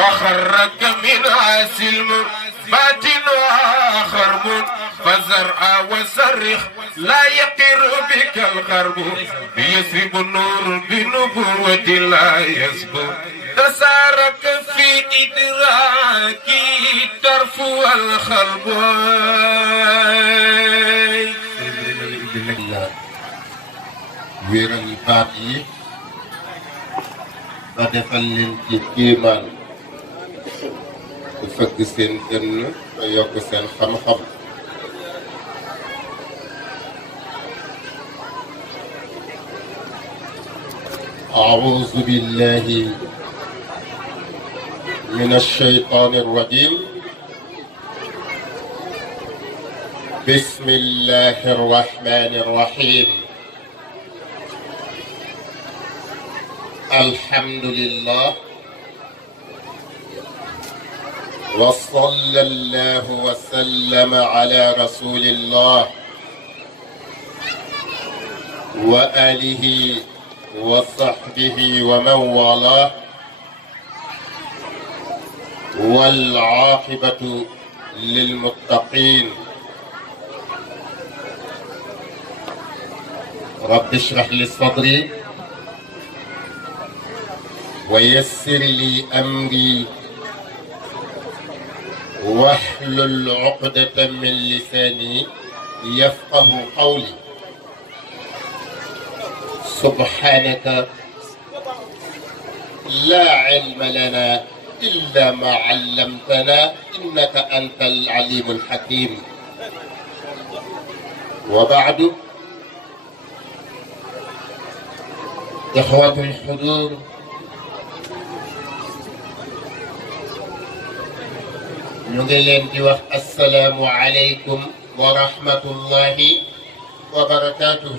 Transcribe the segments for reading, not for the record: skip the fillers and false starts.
وخرك من عسلم باطن وخرب فزرع وصرخ لا يقر بك الخرب يسرب النور بنبوة لا يسبق تسارك في إدراكي الطرف والخلب wéeral baat yi ba defal leen ci kéemaan te fëgg seen dënn te yokk seen xam-xam أعوذ بالله من الشيطان الرجيم بسم الله الرحمن الرحيم الحمد لله وصلى الله وسلم على رسول الله وآله وصحبه ومن والاه والعاقبة للمتقين رب اشرح لي صدري ويسر لي أمري واحلل عقدة من لساني يفقه قولي سبحانك لا علم لنا إلا ما علمتنا إنك أنت العليم الحكيم وبعد إخوة الحضور نجلين جوح السلام عليكم ورحمة الله وبركاته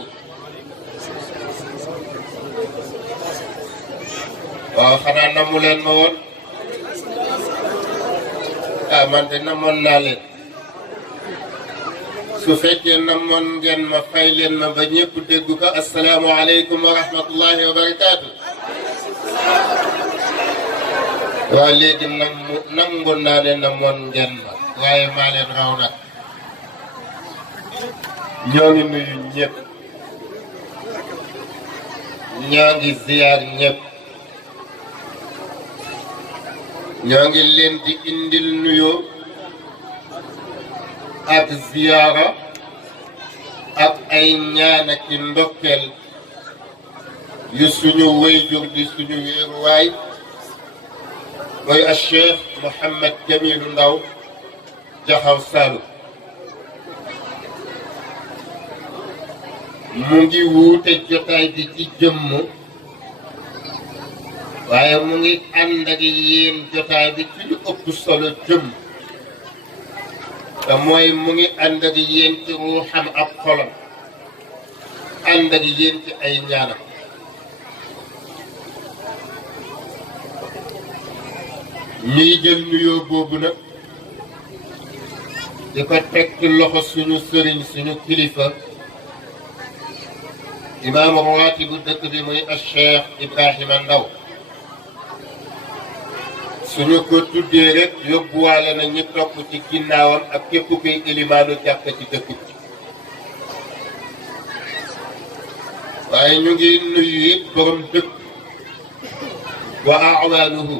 وخنا نمولين مون man de namoon naa leen su fekkee namoon ngeen ma fay leen ma ba ñëpp dégg ko assalaamu aleykum wa rahmatullahi wa barakaatu waaw léegi nangu naa ne namoon ngeen ma waaye maa leen raw nag ñoo ngi nuyu ñëpp ñoo ngi ziyaar ñëpp ñoo ngi leen di indil nuyoo ak ziyaara ak ay ñaan ak i ndokkeel yu suñu wayjur di suñu wéeruwaay mooy a Cheikh Mouhamed Jamilu Ndaw Jaxaw Saalum mu ngi wuute jotaay bi ci jëmm waaye mu ngi ànd ak yéen jotaay bi ci lu ëpp solo jëm te mooy mu ngi ànd ak yéen ci ruuxam ak xolam ànd ak yéen ci ay ñaanam ñuy jël nuyoo boobu nag di ko teg ci loxo suñu sëriñ suñu kilifa imaam raatibu dëkk bi muy a Cheikh Ibrahima Ndaw suñu ko tuddee rek yóbbuwaale na ñi topp ci ginnaawam ak képp kuy ilimaanu jàkk ci dëkk bi waaye ñu ngi nuyu it borom dëkk wa awaanuhu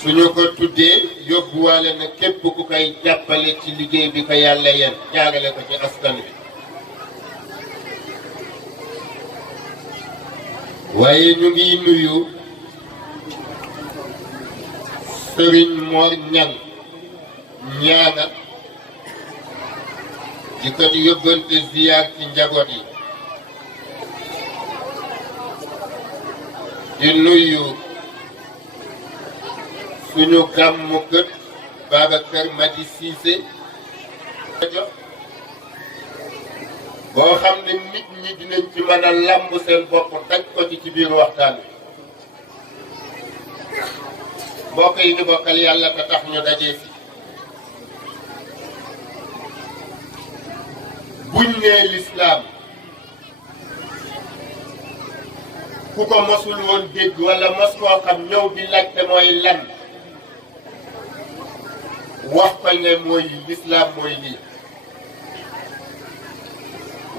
suñu ko tuddee yóbbuwaale na képp ku koy jàppale ci liggéey bi ko yàlla yen jaarale ko ci askan wi waaye ñu ngi nuyu Sëriñ Mor Ñang ñaana di ko di yóbbante ziyaar ci njaboot yi di nuyu suñu gàmmu kët Babacar Madi Cissé boo xam ne nit ñi dinañ ci mën a làmb seen bopp daj ko ci biir waxtaan wi mbokk yi ñu bokkal yàlla te tax ñu dajee fi buñ nee lislaam ku ko mosul woon dégg wala mos koo xam ñëw di laajte mooy lan wax ko ne mooy l'islam mooy lii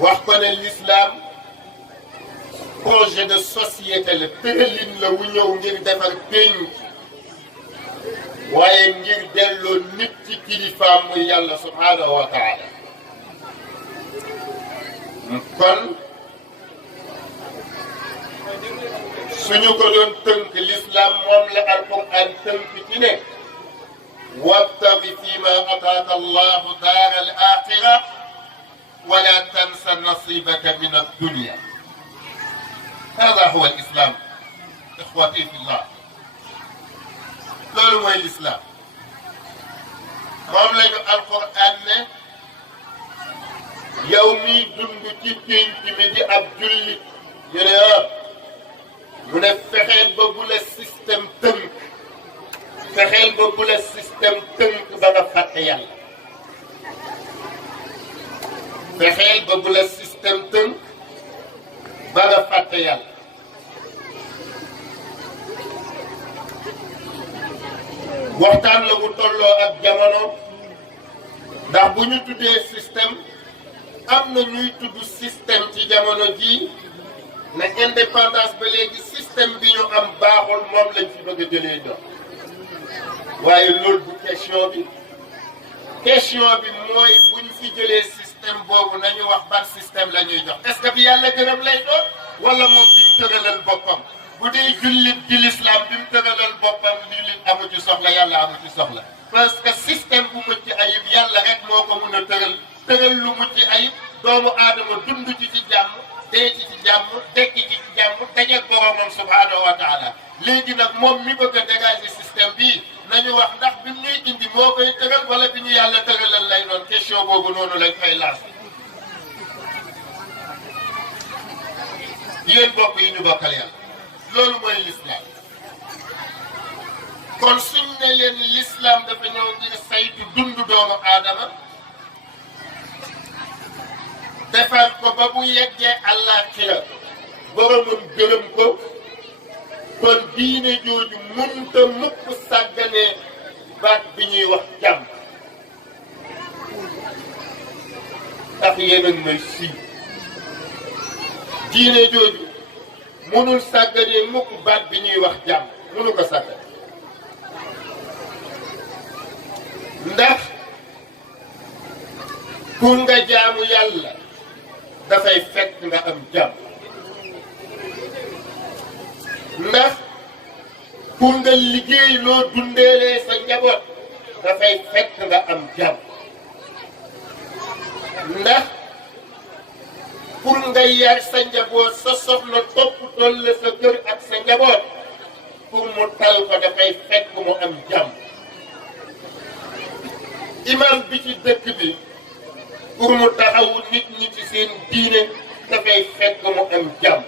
wax ko ne l'islam projet de société la tëralin la wu ñëw ngir defar pénc waaye ngir delloo nit ci kilifaam muy yàlla subhaanahu wa taala kon suñu ko doon tënk l'islam moom la alquran tënk ci ne wabtaghi fiima ataaka allahu daara al axira wala tansa nasibaka min addunia hada huwa al islam ixwati fillah loolu mooy l'islam moom lañu alquran ne yow miy dund ci pénc mi di ab jullit ñu ne mu ne fexeel ba bu la système tënk fexeel ba bu la système tënk ba nga fàtte yàlla fexeel ba bu la système tënk ba nga fàtte yàlla waxtaan la bu tolloo ak jamono ndax bu ñu tuddee système am na ñuy tudd système ci jamono ji na indépendance ba léegi système bi ñu am baaxul moom lañ fi bëgg a jëlee jox waaye loolu bu question bi mooy buñ fi jëlee système boobu nañu wax ban système la ñuy jox est-ce que bi yàlla gërëm lay doon wala moom bi mu tëralal boppam bu dee jullit di l'islam bi mu tëralal boppam jullit amu ci soxla yàlla amu ci soxla parce que système bu mucc ayib yàlla rek moo ko mun a tëral lu mucc ayib doomu aadama dund ci jàmm dee ci jàmm dekki ci jàmm dajeeg boromam subhaanahu wa taala léegi nag moom mi bëgg a dégager système bii nañu wax ndax bi ñuy indi moo koy tëral wala bi ñu yàlla tëralal lay doon question boobu noonu lañ koy laaj. yéen bokk yi ñu bokkal yàlla loolu mooy l'islam kon suñ ne leen l'islam dafa ñëw ngir saytu dundu doomu aadama defar ko ba bu yeggee àllaaxira boromam gërëm ko kon diine jooju mënta mukk sàgganee baat bi ñuy wax jàmm ndax yéen a ngi may siiw diine jooju mënul sàgganee mukk baat bi ñuy wax jàmm mënu ko sàggan ndax pour nga jaamu yàlla dafay fekk nga am jàmm ndax pour nga liggéey loo dundeelee sa njaboot dafay fekk nga am jàmm ndax pour nga yar sa njaboot sa soxna topp dolle sa kër ak sa njaboot pour mu tal ko dafay fekk mu am jàmm imam bi ci dëkk bi pour mu taxawu nit ñi ci seen diine dafay fekk mu am jàmm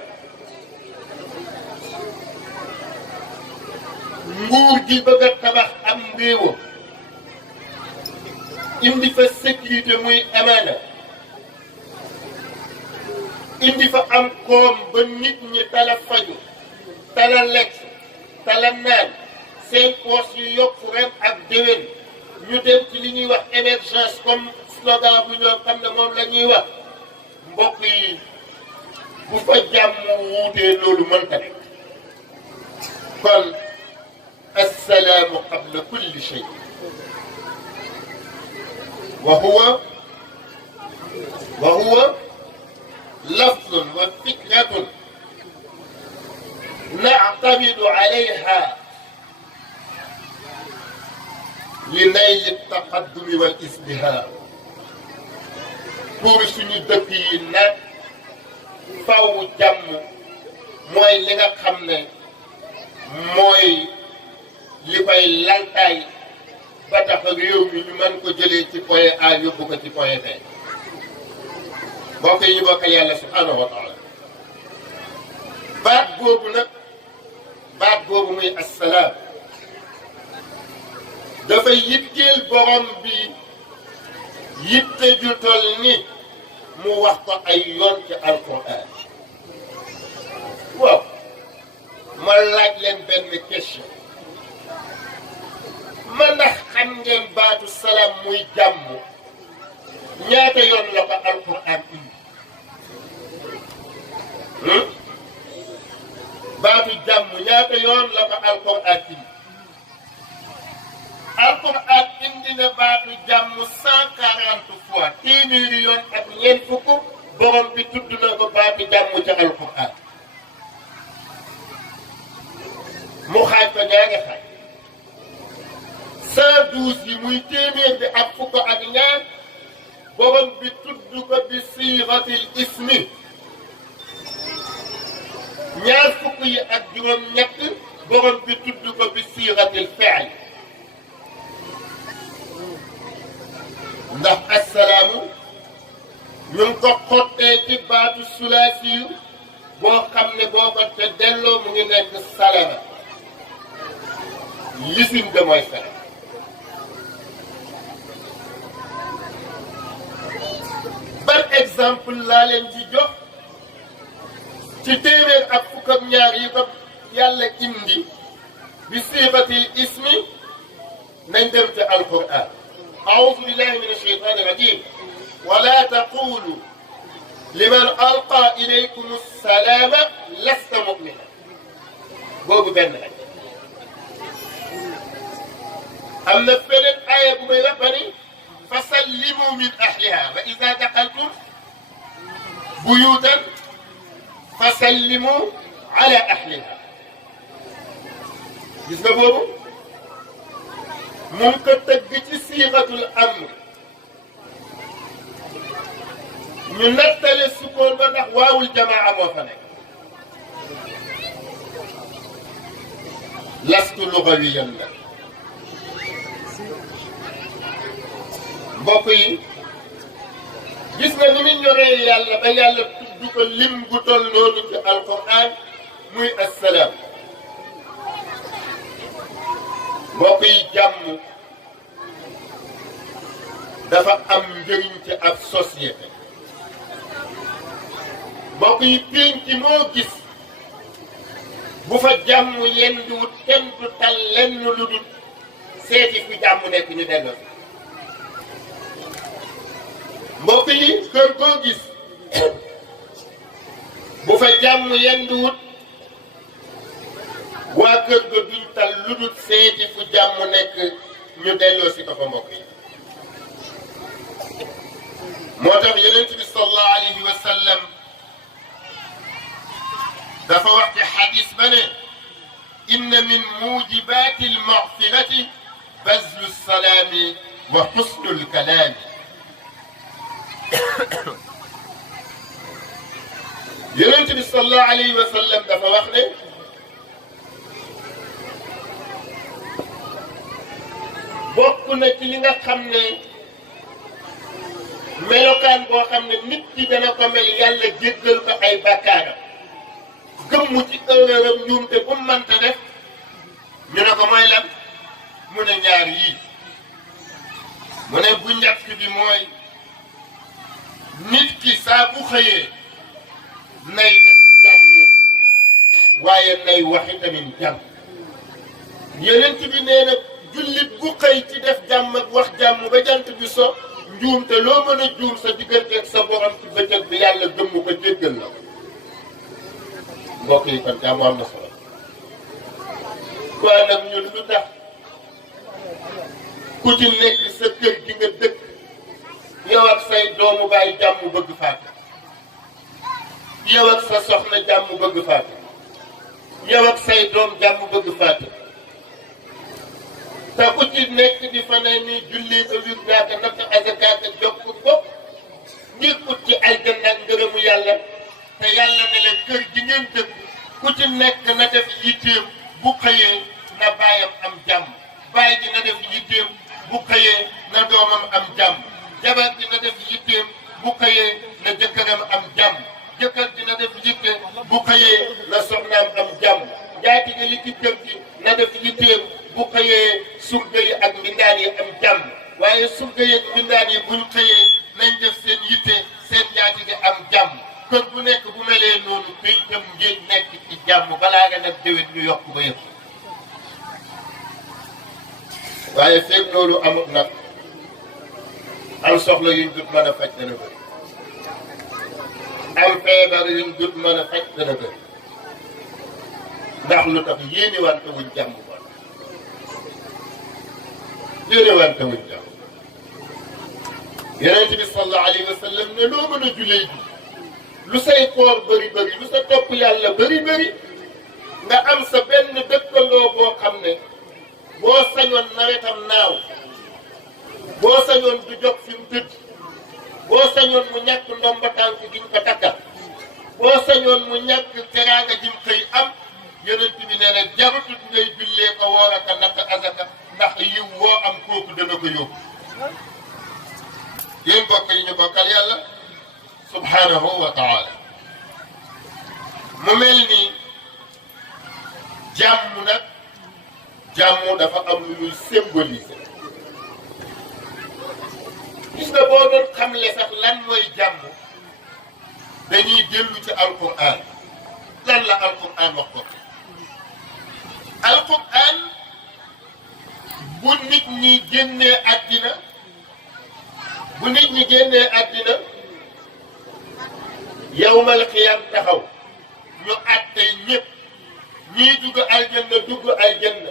nguur gi bëgg a tabax am réewam indi fa sécurité muy amaana indi fa am koom ba nit ñi tala faju tala lekk tala naan seen poos yu yokku ren ak déwén ñu dem ci li ñuy wax émergence comme slogan bu ñoo xam ne moom la ñuy wax mbokk yi bu fa jàmm wuutee loolu mënta nekk kon assalaamu qabla kulli shay wa huwa lafzun wa fikratun na'tamidu alayha li nayli taqaddumi wal isdihaar pour suñu dëkk yi nag faw jàmm mooy li nga xam ne mooy li koy laltaay ba tax réew mi ñu mën ko jëlee ci point A yóbbu ko ci point B bokk yi ñu bokk yàlla subhaanahu wa taala baat boobu muy assalaam dafay yitteel borom bi yitte ju tol ni mu wax ko ay yoon ci alquran waaw ma laaj leen benn question ma ndax xam ngeen baatu salaam muy jàmm ñaata yoon la ko alquran indi baatu jàmm ñaata yoon la ko alquran indi alquran indi na baatu jàmm 140 fois téeméeri yoon ak ñeent fukk borom bi tudd na ko baatu jàmm ca alquran mu xaaj ko ñaari xaaj 112 yi muy téeméer bi ak fukk ak ñaar borom bi tudd ko bi siixatil ismi ñaar fukk yi ak juróom ñett borom bi tudd ko bi siixatil fi'l ndax assalaamu ñu ngi ko xottee ci baatu sulaasi yu boo xam ne boo ko te delloo mu ngi nekk salama lisim de mooy salaam ban exemple laa leen di jox ci téeméer ak fukk ak ñaar yi ko yàlla indi bi siixatil ismi nañ dem ci alquran أعوذ بالله من الشيطان الرجيم ولا تقولوا لمن ألقى إليكم السلام لست مؤمنا بوبو بن أما فلن آية بميربني فسلموا من أهلها وإذا دخلتم بيوتا فسلموا على أهلها جسنا بوبو ممكن تجي صيغة الأمر ننتل السكون بنا واو الجماعة موفنة لست لغويا لك بقي جسنا نمين يري يالا با يالا تدوك لم بطل نوني في القرآن muy السلام mbokk yi jàmm dafa am njëriñ ci ab société mbokk yi pénc moo gis bu fa jàmm yenduwut kenn du tal lenn lu dul seeti fi jàmm nekk ñu delloo mbokk yi kër koo gis bu fa jàmm yenduwut waa kër ga duñ tal lu dul seeti fu jàmm nekk ñu delloo si ko fa mbokk yi moo tax yonent bi sallallahu alayhi wa sallam dafa wax ci xadis ba ne inna min mujibati almaghfirati bazlu salaami wa xusnu alkalaami yonent bi sallallahu alayhi wa sallam dafa wax ne bokk na ci li nga xam ne melokaan boo xam ne nit ki dana ko mel yàlla jéggal ko ay bakkaaram gëmmu ci erreuram njuumte bu mu mënta def ñu ne ko mooy lan mu ne ñaar yii mu ne bu njëkk bi mooy nit ki saa bu xëyee nay def jàmm waaye nay waxi tamit jàmm yeneen bi nee na jullit bu xëy ci def jàmm ak wax jàmm ba jant bi so njuum te loo mën a juum sa diggante ak sa borom ci bëccëg bi yàlla gëmm ko jéggal la mbokk yi kon jàmm am na solo waaye nag ñun lu tax ku ci nekk sa kër gi nga dëkk yow ak say doomu baay jàmm bëgg faatu yow ak sa soxna jàmm bëgg faatu yow ak say doom jàmm bëgg faatu te ku ci nekk di fa ne ni julli ko wir naaka natt azakaata jokk bopp ngir ut ci aljanna ak ngërëmu yàlla te yàlla ne la kër gi ngeen dëkk ku ci nekk na def yitteem bu xëyee na baayam am jàmm baay ji na def yitteem bu xëyee na doomam am jàmm jabar ji na def yitteem bu xëyee na jëkkëram am jàmm jëkkër ji na def yitte bu xëyee na soxnaam am jàmm jaati gi li ci kër gi na def yitteem bu xëyee surga yi ak mbindaan yi am jàmm waaye surga yi ak mbindaan yi buñ xëyee nañ def seen yitte seen jaati gi am jàmm kër bu nekk bu melee noonu pénc tam ngeen nekk ci jàmm balaa nga nag déwén ñu yokk ba yëpp waaye feeg loolu amut nag am soxla yuñ dut mën a faj dana bëri am feebar yuñ dut mën a faj dana bëri ndax lu tax yéene wante wuñ jàmm ba yéene wante wuñ jàmm Yonent bi sallallahu alayhi wa sallam ne loo mën a jullee ji lu say koor bëri bëri lu sa topp yàlla bëri bëri nga am sa benn dëkkandoo boo xam ne boo sañoon nawetam naaw boo sañoon du jóg fi mu tëdd boo sañoon mu ñàkk ndomba tànk gi ñu ko takkal boo sañoon mu ñàkk teraanga jim xëy am Yonent bi nee na jarutut ngay jullee ko woor ak a natt azaka ndax yiw woo am kooku dana ko yóbbu yéen bokk yi ñu bokkal yàlla subhanahu wa taala mu mel ni jàmm nag jàmm dafa am lu muy symboliser gis nga boo doon xamle sax lan mooy jàmm dañuy dellu ci alquran lan la alquran wax ko alquran bu nit ñi génnee àddina bu nit ñi génnee àddina yawmal xiyaam taxaw ñu àttee ñëpp ñii dugg aljanna dugg aljanna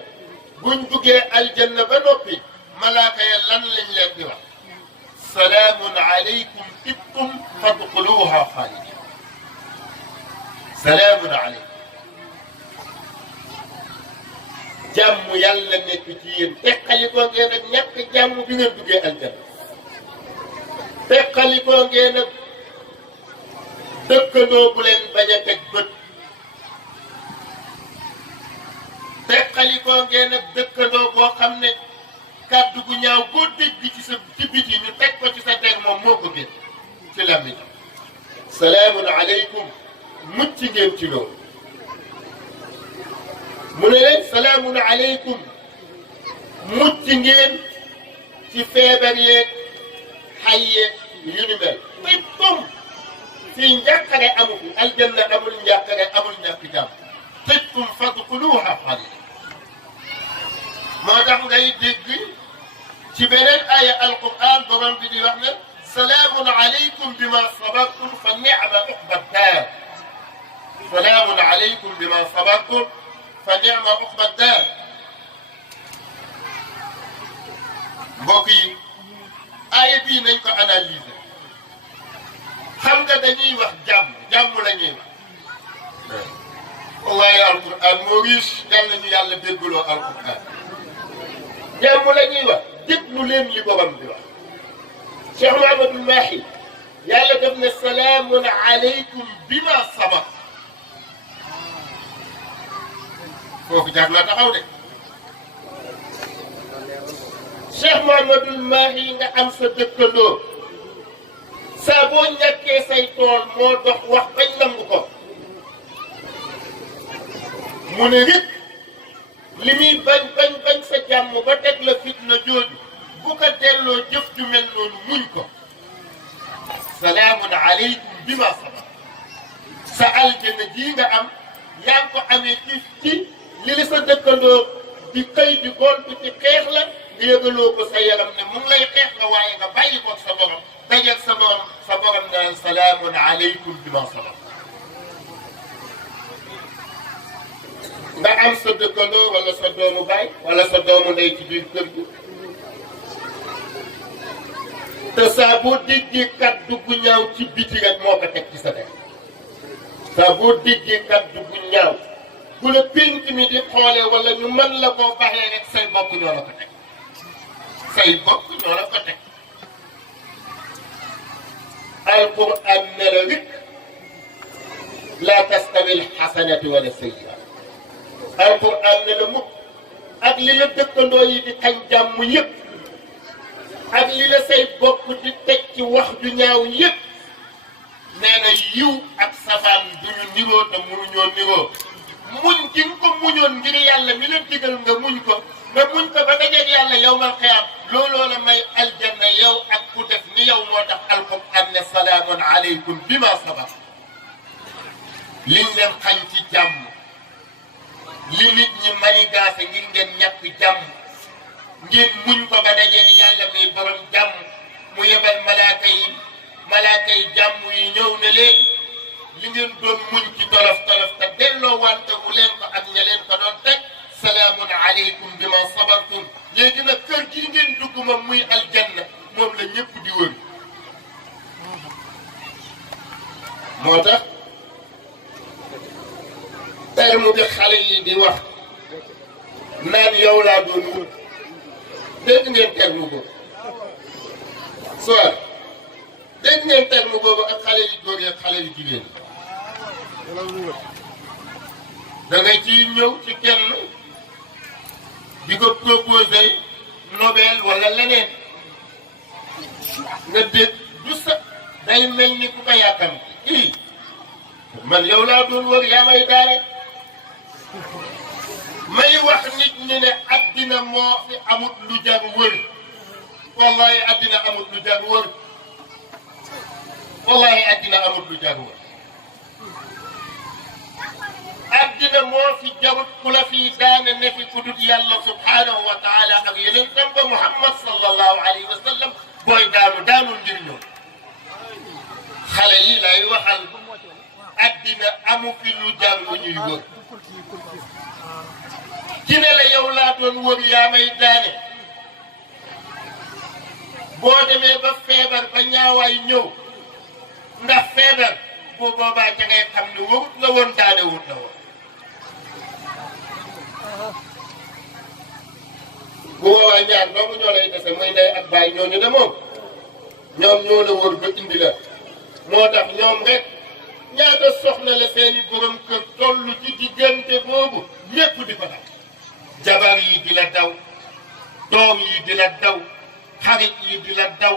buñ duggee aljanna ba noppi malaaka ya lan lañ leen di wax salaamun alaykum tibtum fadxuluha xaalidin salaamun alaykum jàmm yàlla nekk ci yéen teqalikoo ngeen ak ñàkk jàmm bi ngeen duggee aljanna teqalikoo ngeen ak dëkkandoo bu leen bañ a teg bët teqalikoo ngeen ak dëkkandoo boo xam ne kàddu gu ñaaw boo dégg ci sa ci biti ñu teg ko ci sa der moom moo ko gën ci làmmiñ salaamun aleykum mucc ngeen ci loolu mu ne leen salaamun aleykum mucc ngeen ci feebar yeeg xay yeeg yu ni mel tibtum fii njàqare amu fi aljanna amul njàqare amul ñàkk jàmm tibtum fadxuluha xaalidin moo tax ngay dégg ci beneen aaya alquran borom bi di wax ne salaamun aleykum bima sabartum fa ni'ma uqba daar salaamun aleykum bima sabartum fa ni'ma uqba daar mbokk yi aaya bii nañ ko analyser xam nga dañuy wax jàmm la ñuy wax wallahi alquran moo riche yal nañu yàlla déggloo alquran jàmm la ñuy wax déglu leen li borom bi wax Cheikh Mouhamadul Mahi yàlla def ne salaamun aleykum bima sabar foofu jar na taxaw de Cheikh Mouhamadul Mahi nga am sa dëkkandoo saa boo ñàkkee say tool moo dox wax bañ nangu ko mu ne rek li muy bañ sa jàmm ba teg la fitna jooju bu ko delloo jëf ju mel noonu muñ ko salaamun aleykum bima sabar sa aljana ji nga am yaa ngi ko amee ci li li sa dëkkandoo di xëy di gontu ci xeex la nga yëgaloo ko sa yaram ne mu ngi lay xeex nga waaye nga bàyyi ko sa borom dajeeg sa borom naan salaamun aleykum bima sabar nga am sa dëkkandoo wala sa doomu baay wala sa doomu ndey ci biir kër gi te saa boo déggee kaddu gu ñaaw ci biti rek moo ko teg ci sa der saa boo déggee kaddu gu ñaaw bu la pénc mi di xoolee wala ñu mën la koo baxee rek say mbokk ñoo la ko teg say mbokk ñoo la ko teg alquran ne la rek laa tastawi alxasanatu wala sayyi'a alquran ne la mukk ak li la dëkkandoo yi di xañ jàmm yëpp ak li la say bopp di teg ci wax ju ñaaw yëpp nee na yiw ak safaan duñu niroo te mënuñoo niroo muñ ci nga ko muñoon ngir yàlla mi la digal nga muñ ko ba dajeeg yàlla yawmal qiyaam looloo la may aljanna yow ak ku def ni yow moo tax alquran ne salaamun aleykum bima sabar liñ leen xañ ci jàmm li nit ñi manigaase ngir ngeen ñàkk jàmm ngeen muñ ko ba dajeeg yàlla muy borom jàmm mu yebal malaaka yi jàmm yi ñëw ne leen li ngeen doon muñ ci tolof tolof te delloo wante wu leen ko ak ña leen ko doon teg salaamun aleykum bi ma sabartum léegi nag kër gii ngeen dugg moom muy aljanna moom la ñëpp di wër moo tax terme bi xale yi di wax naan yow laa doon wut dégg ngeen terme boobu soit dégg ngeen terme boobu ak xale yu góor yi ak xale yu jigéen da ngay ciy ñëw ci kenn di ko proposé Nobel wala leneen nga dégg du sa day mel ni ku ko yàkkam man yow laa doon wër yaa may daare may wax nit ñi ne addina moo fi amut lu jar wër wallahi addina amut lu jar wër wallahi addina amut lu jar wër addina moo fi jarut ku la fi daane ne fi ku dut yàlla subhanahu wa taala ak yeneen tam ba Muhammad sallallahu alayhi wa sallam booy daanul ngir ñëw xale yi lay waxal addina amu fi lu jar lu ñuy wër ki ne la yow laa doon wër yaa may daane boo demee ba feebar ba ñaawaay ñëw ndax feebar bu boobaa ca ngay xam ne wërut la woon daane wut la woon bu boobaa ñaar doomu ñoo lay dese muy ndey ak baay ñooñu de moom ñoom ñoo la wër ba indi la moo tax ñoom rek ñaata soxna la seeni borom kër toll ci diggante boobu ñépp di ko daw jabar yi di la daw doom yi di la daw xarit yi di la daw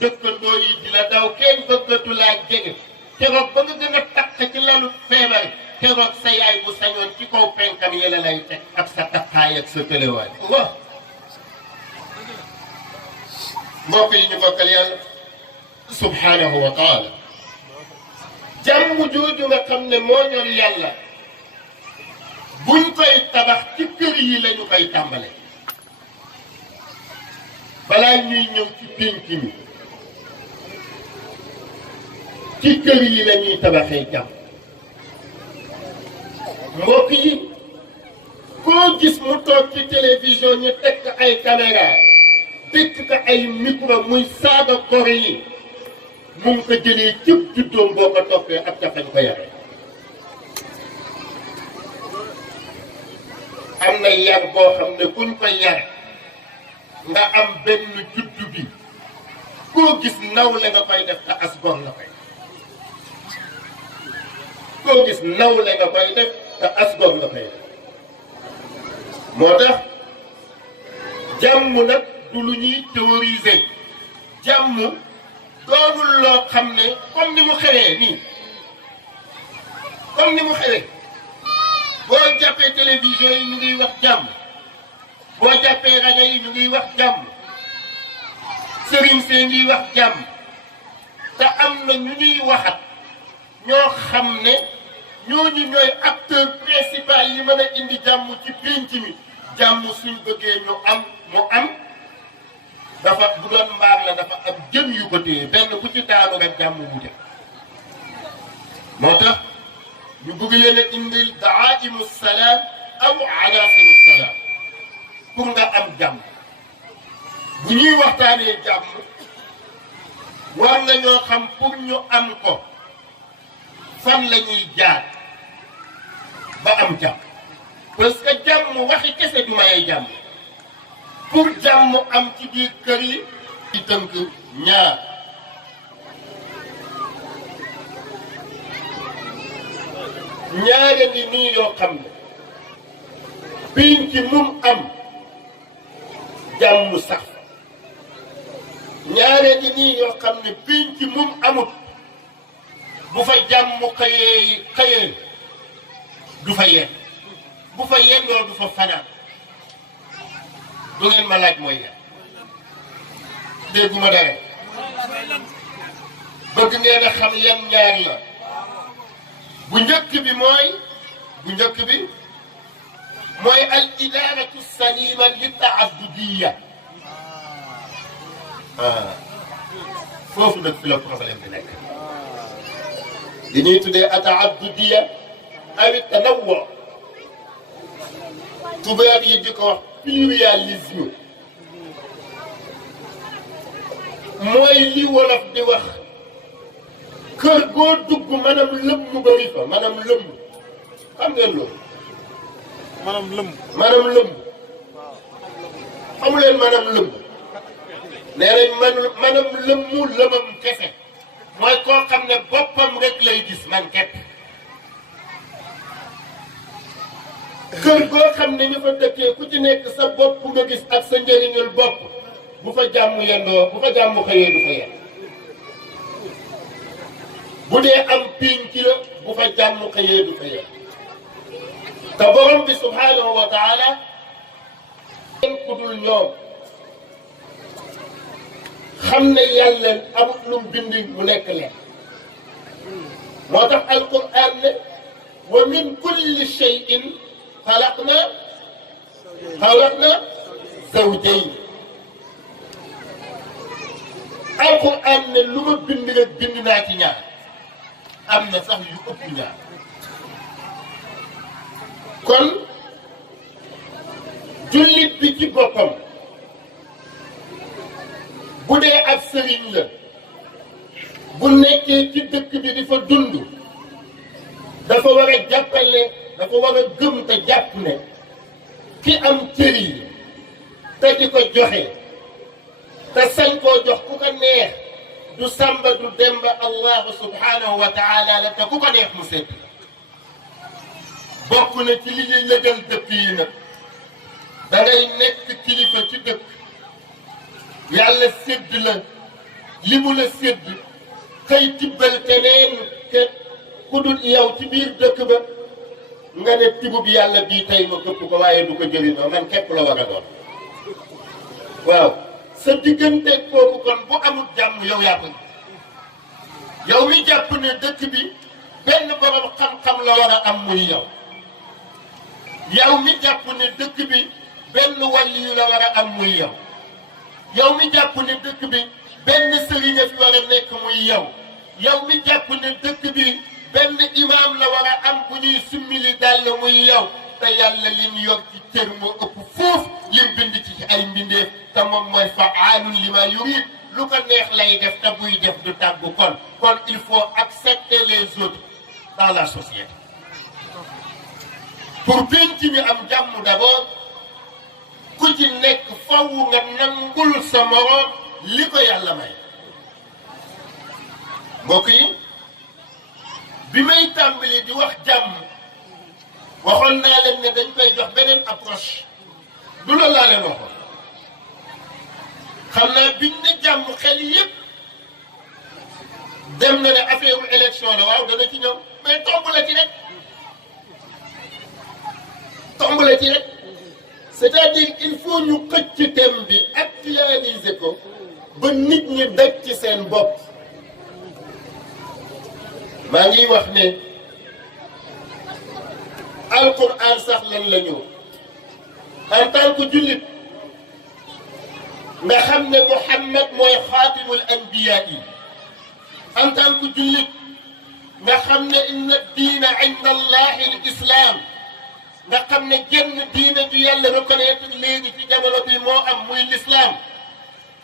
dëkkandoo yi di la daw kenn bëggatu laa jege keroog ba nga gën a takk ci lalu feebar keroog sa yaay bu sañoon ci kaw penkam yële lay teg ak sa takkaay ak sa tëlewaay waaw mbokk yi ñu bokkal yàlla subhanahu wa taala jàmm jooju nga xam ne moo ñor yàlla buñ koy tabax ci kër yi lañu koy tàmbale balaa ñuy ñëw ci pénc mi ci kër yi lañuy tabaxee jàmm mbokk yi koo gis mu toog ci télévision ñu teg ko ay caméra teg ko ay micro muy saaga gore yi mu ngi ko jëlee cëpp juddoom boo ko toppee ak dafañ ko yare am na yar boo xam ne kuñ ko yare nga am benn juddu bi koo gis nawle nga koy def te asgor la koy koo gis nawle nga koy def te asgor la koy def moo tax jàmm nag du lu ñuy théoriser jàmm doonul loo xam ne comme ni mu xewee nii comme ni mu xewee boo jàppee télévision yi ñu ngiy wax jàmm boo jàppee rajo yi ñu ngiy wax jàmm sëriñ see ngiy wax jàmm te am na ñu ñuy waxat ñoo xam ne ñooñu ñooy acteur principal yi mën a indi jàmm ci pénc mi jàmm suñ bëggee ñu am mu am dafa bu doon mbaar la dafa am jën yu ko téye benn ku ci daanu rek jàmm wute moo tax ñu bëgg leen a indil daaimu salaam aw anaasiru salaam pour nga am jàmm bu ñuy waxtaanee jàmm war nañoo xam pour ñu am ko fan la ñuy jaar ba am jàmm parce que jàmm waxi kese du maye jàmm pour jàmm am ci biir kër yi di tënk ñaar ñaare ni nii yoo xam ne biñ ci mum am jàmm sax ñaare ni nii yoo xam ne biñ ci mum amut bu fa jàmm xëyee du fa yenn bu fa yendoo du fa fanaan du ngeen ma laaj mooy yan dégguma dara bëgg ngeen a xam yan ñaar la bu njëkk bi mooy bu njëkk bi mooy al idaratu salima li taaddudiya foofu nag fi la problème bi nekk li ñuy tuddee ataaddudiya aw tanawwu tubaab yi di ko wax pluralisme mooy li wolof di wax kër goo dugg maanaam lëmm mu bëri fa maanaam lëmm xam ngeen loolu maanaam lëmm xamu leen maanaam lëmm nee nañ maanaam lëmmu lëmam kese mooy koo xam ne boppam rek lay gis man képp kër goo xam ne ñu fa dëkkee ku ci nekk sa bopp nga gis ak sa njëriñul bopp bu fa jàmm yendoo bu fa jàmm xëyee du fa yend bu dee am piiñ ci la bu fa jàmm xëyee du fa yend te borom bi subhaanahu wa taala kenn ku dul ñoom xam ne yàlla amut lu mu bind mu nekk leen moo tax alquran ne wa min kulli shay'in xalaqna zawjayn alquran ne lu ma bind rek bind naa ci ñaar am na sax yu ëpp ñaar kon jullit bi ci boppam bu dee ab sëriñ la bu nekkee ci dëkk bi di fa dund dafa war a jàppale dafa war a gëm te jàpp ne ki am cër yi te di ko joxe te sañ koo jox ku ko neex du samba du demba allahu subhanahu wa taala la te ku ko neex mu seet bokk na ci li ñuy yëgal dëkk yi nag da ngay nekk kilifa ci dëkk yàlla sédd la li mu la sédd xëy tibbal keneen ku dul yow ci biir dëkk ba nga ne tibub yàlla bii tey ma këpp ko waaye du ko jëriñoo man képp la war a doon waaw sa diggante kooku kon bu amul jàmm yow yaa ko yow mi jàpp ne dëkk bi benn borom xam-xam la war a am muy yow yow mi jàpp ne dëkk bi benn wàlliyu la war a am muy yow yow mi jàpp ne dëkk bi benn sëriñ a fi war a nekk muy yow yow mi jàpp ne dëkk bi benn imaam la war a am bu ñuy simmili dàll muy yow te yàlla lim yor ci cër moo ëpp foofu lim bind ci ay mbindeef te moom mooy fa'aalun lima yurid lu ko neex lay def te buy def du tàggu kon il faut accepter les autres dans la société pour penc mi am jàmm d'abord ku ci nekk faw nga nangul sa moroom li ko yàlla may mbokk yi bi may tàmbali di wax jàmm waxoon naa leen ne dañ koy jox beneen approche du loolu laa leen waxoon xam naa biñ ne jàmm xel yépp dem na ne affaire élection la waaw dana ci ñëw mais tomb la ci rek c'est-à-dire il faut ñu xëcc thème bi actualiser ko ba nit ñi daj ci seen bopp maa ngi wax ne alquran sax lan la ñu en tant que jullit nga xam ne Muhammad mooy xaatimul anbiya yi en tant que jullit nga xam ne inna diina inda allahi al islam nga xam ne genn diine ju yàlla reconnaître léegi ci jamono bi moo am muy l'islam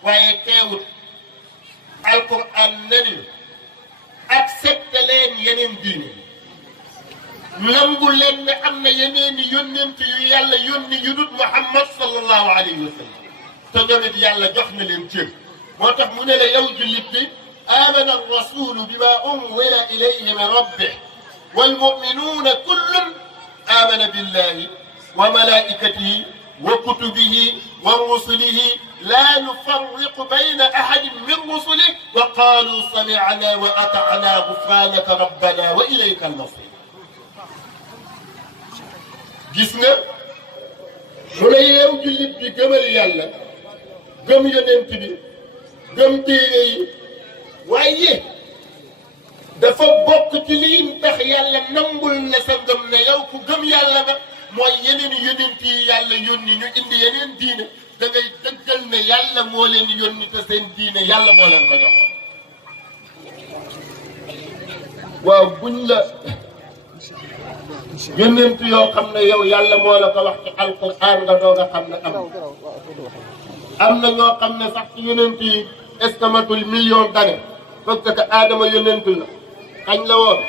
waaye teewut alquran nañu accepté leen yeneen diine nangu leen ne am na yeneeni yónnent yu yàlla yónni yu dut Muhammad sallallahu alayhi wa sallam te ñoom it yàlla jox na leen cër moo tax mu ne la yow jullit bi amana ar-rasulu bima unzila ilayhi min rabbih wal mu'minuna kullun آمن بالله وملائكته وكتبه ورسله لا نفرق بين أحد من رسله وقالوا سمعنا وأطعنا غفرانك ربنا وإليك المصير gis nga mu ne yow jullit bi gëmal yàlla gëm yonent bi gëm téere yi waaye dafa bokk ci liy tax yàlla nangul na sa ngëm ne yow ku gëm yàlla nga mooy yeneen yonent yi yàlla yónni ñu indi yeneen diine da ngay dëggal ne yàlla moo leen yónni te seen diine yàlla moo leen ko joxoon. waaw buñ la yonent yoo xam ne yow yàlla moo la ko wax ci alquran nga doog a xam ne am na ñoo xam ne sax ci yonent yi est ce que matul million d'années parce que Adama yonent la kañ la woon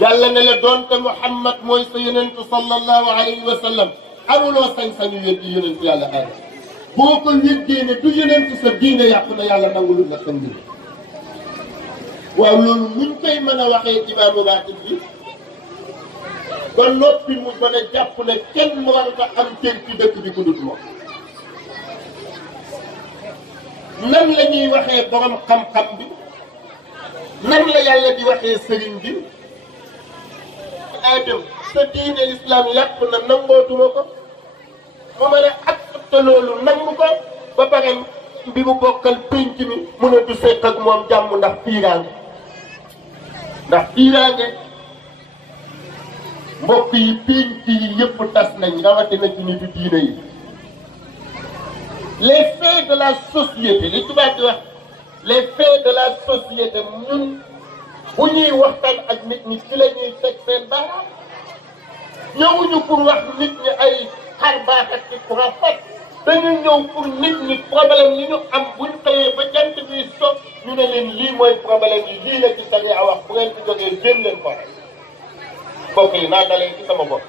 yàlla ne la doonte Muhammad mooy sa yonentu sallallahu alayhi wa sallam amuloo sañ-sañu weddi yonentu yàlla Adama boo ko weddee ne du yonentu sa diine yàqu na yàlla nangulul la sa mbir. waaw loolu muñ koy mën a waxee imaamu Ratib bi ba noppi mu mën a jàpp ne kenn mu war nga am cër ci dëkk bi ku dul moom. nan la ñuy waxee borom xam-xam bi nan la yàlla di waxee sëriñ bi Adam sa diine islam yàqu na nangootuma ko mu mën a accepté loolu nangu ko ba pare bi mu bokkal pénc mi mun a du seq ak moom jàmm ndax fiiraange mbokk yi pénc yi yëpp tas nañ rawatina ci nitu diine yi. les faits de la société li tubaab di wax les faits de la société ñun bu ñuy waxtaan ak nit ñi ci la ñuy teg seen baaraam ñëwuñu pour wax nit ñi ay xar baax ak ci ku rafet dañu ñëw pour nit ñi problème yi ñu am buñ xëyee ba jant bi so ñu ne leen lii mooy problème yi lii la ci sariya wax bu ngeen ci jógee jéem leen ko rek mbokk yi naa dalee ci sama bopp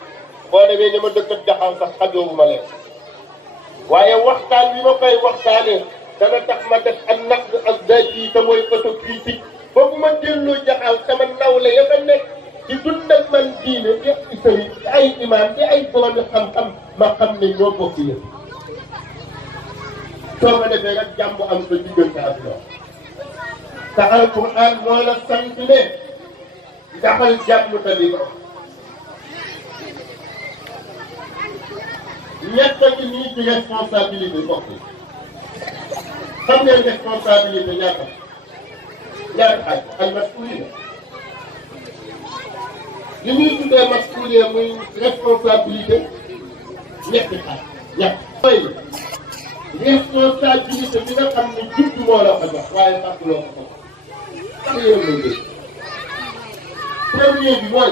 boo demee ña ma dëkkat jaxaw sax xajoowuma leen waaye waxtaan bi ma koy waxtaanee dana tax ma def ak naqd ak daaj yi te mooy autocritique ba bu ma delloo jaxaw sama nawle ya fa nekk ci dund ak man diine di ay sëriñ di ay imaam di ay borom xam-xam ma xam ne ñoo bokk yëpp soo ko defee rek jàmm am sa diggante ak ñoom te alquran moo la sant ne daxal jàmm te di ko ñett ngi nii ci responsabilité bokk yi xam ngeen responsabilité ñaata xaaj al masuuliya li ñuy tuddee masuuliya muy responsabilité ñetti xaaj ñett mooy responsabilité bi nga xam ne judd moo la ko jox waaye fàttaloo ko sax yéen lañ dégg premier bi mooy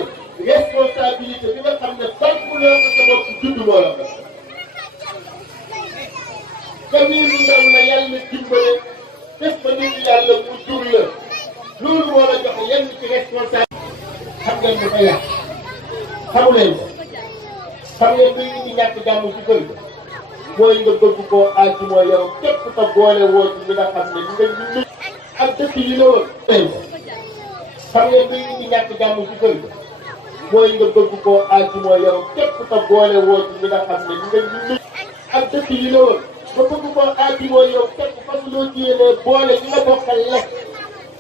responsabilité bi nga xam ne fàttaloo ko sa bopp judd moo la ko jox famille bi ndaw la yàlla dimbale def ba nit yàlla mu jur la loolu moo la jox yenn ci responsable xam ngeen ni ko yàq xamu leen ko xam ngeen luy indi ñàkk jàmm ci kër gi mooy nga bëgg koo aaj moo yow képp te boole woo ci ñi nga xam ne ñu ngi ak dëkk yi la woon leen ko xam ngeen luy indi ñàkk jàmm ci kër gi mooy nga bëgg koo aaj moo yow képp te boole woo ci ñi nga xam ne ñu ngi ak dëkk yi la woon ba bëgg koo aaj moo yow képp parce que loo jiyee boole ñi nga bokkal lekk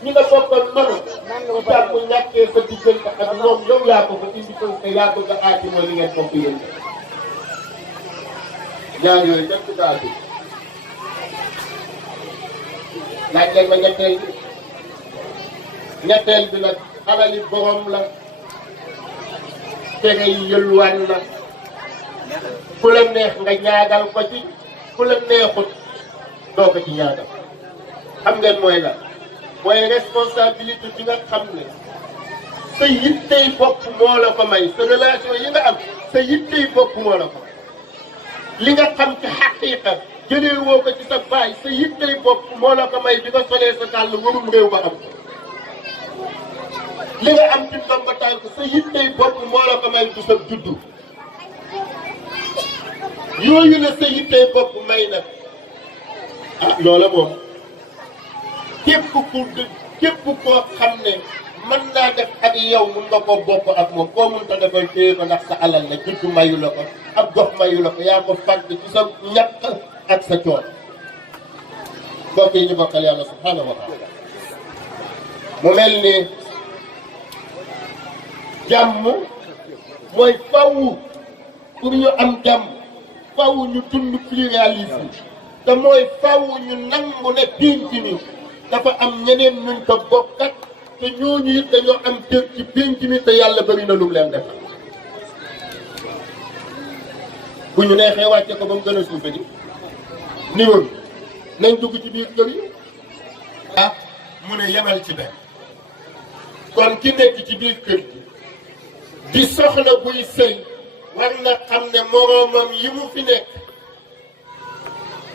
ñi nga bokkal noonu jàmm ñàkkee sa diggante ak ñoom yow yaa ko fa indi ko te yaa bëgg a aaj moo li ngeen bokk yéen ñaar yooyu ñëpp ci daal bi laaj leen ma ñetteel bi nag alali borom la tere yi yëlwaan la fu la neex nga ñaagal ko ci fu la neexut doo ko ci ñaagal xam ngeen mooy la mooy responsabilité bi nga xam ne sa yittey bopp moo la ko may sa relation yi nga am sa yittey bopp moo la ko may li nga xam ci xaqiiqa jëlee woo ko ci sa baay sa yittey bopp moo la ko may bi nga solee sa dàll warum réew ba am li nga am ci ndomba tànk sa yittey bopp moo la ko may du sa juddu yooyu la sa yittey bopp may nag ah loola moom képp koo xam ne mën naa def ak yow mun nga koo bokk ak moom koo mun ta defal téye ko ndax sa alal la juddu mayu la ko ab gox mayu la ko yaa ko fàgg ci sa ñàkk ak sa coon mbokk yi ñu bokkal yàlla subhanahu wa taala mu mel ni jàmm mooy faw pour ñu am jàmm faw ñu dund pluralisme te mooy faw ñu nangu ne pénc mi dafa am ñeneen ñuñ ko bokkat te ñooñu it dañoo am cër ci pénc mi te yàlla bëri na lu mu leen def bu ñu neexee wàcce ko ba mu gën a suufe di niveau bi nañ dugg ci biir kër yi ah mu ne yemal ci benn kon ki nekk ci biir kër gi di soxna buy sëy war na xam ne moroomam yi mu fi nekk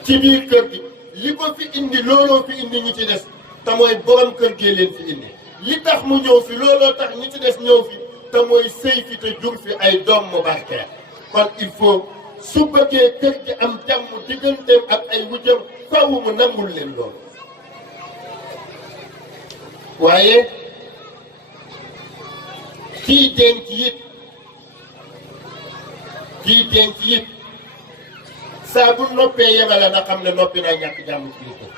ci biir kër gi li ko fi indi looloo fi indi ñi ci des te mooy borom kër gee leen fi indi li tax mu ñëw fi looloo tax ñi ci des ñëw fi te mooy sëy fi te jur fi ay doom mu barkeel kon il faut su bëggee kër gi am jàmm digganteem ak ay wujjam faaw mu nangul leen loolu waaye kii denc it saa bu noppee yemale na xam ne noppi naa ñàkk jàmm ci biir kër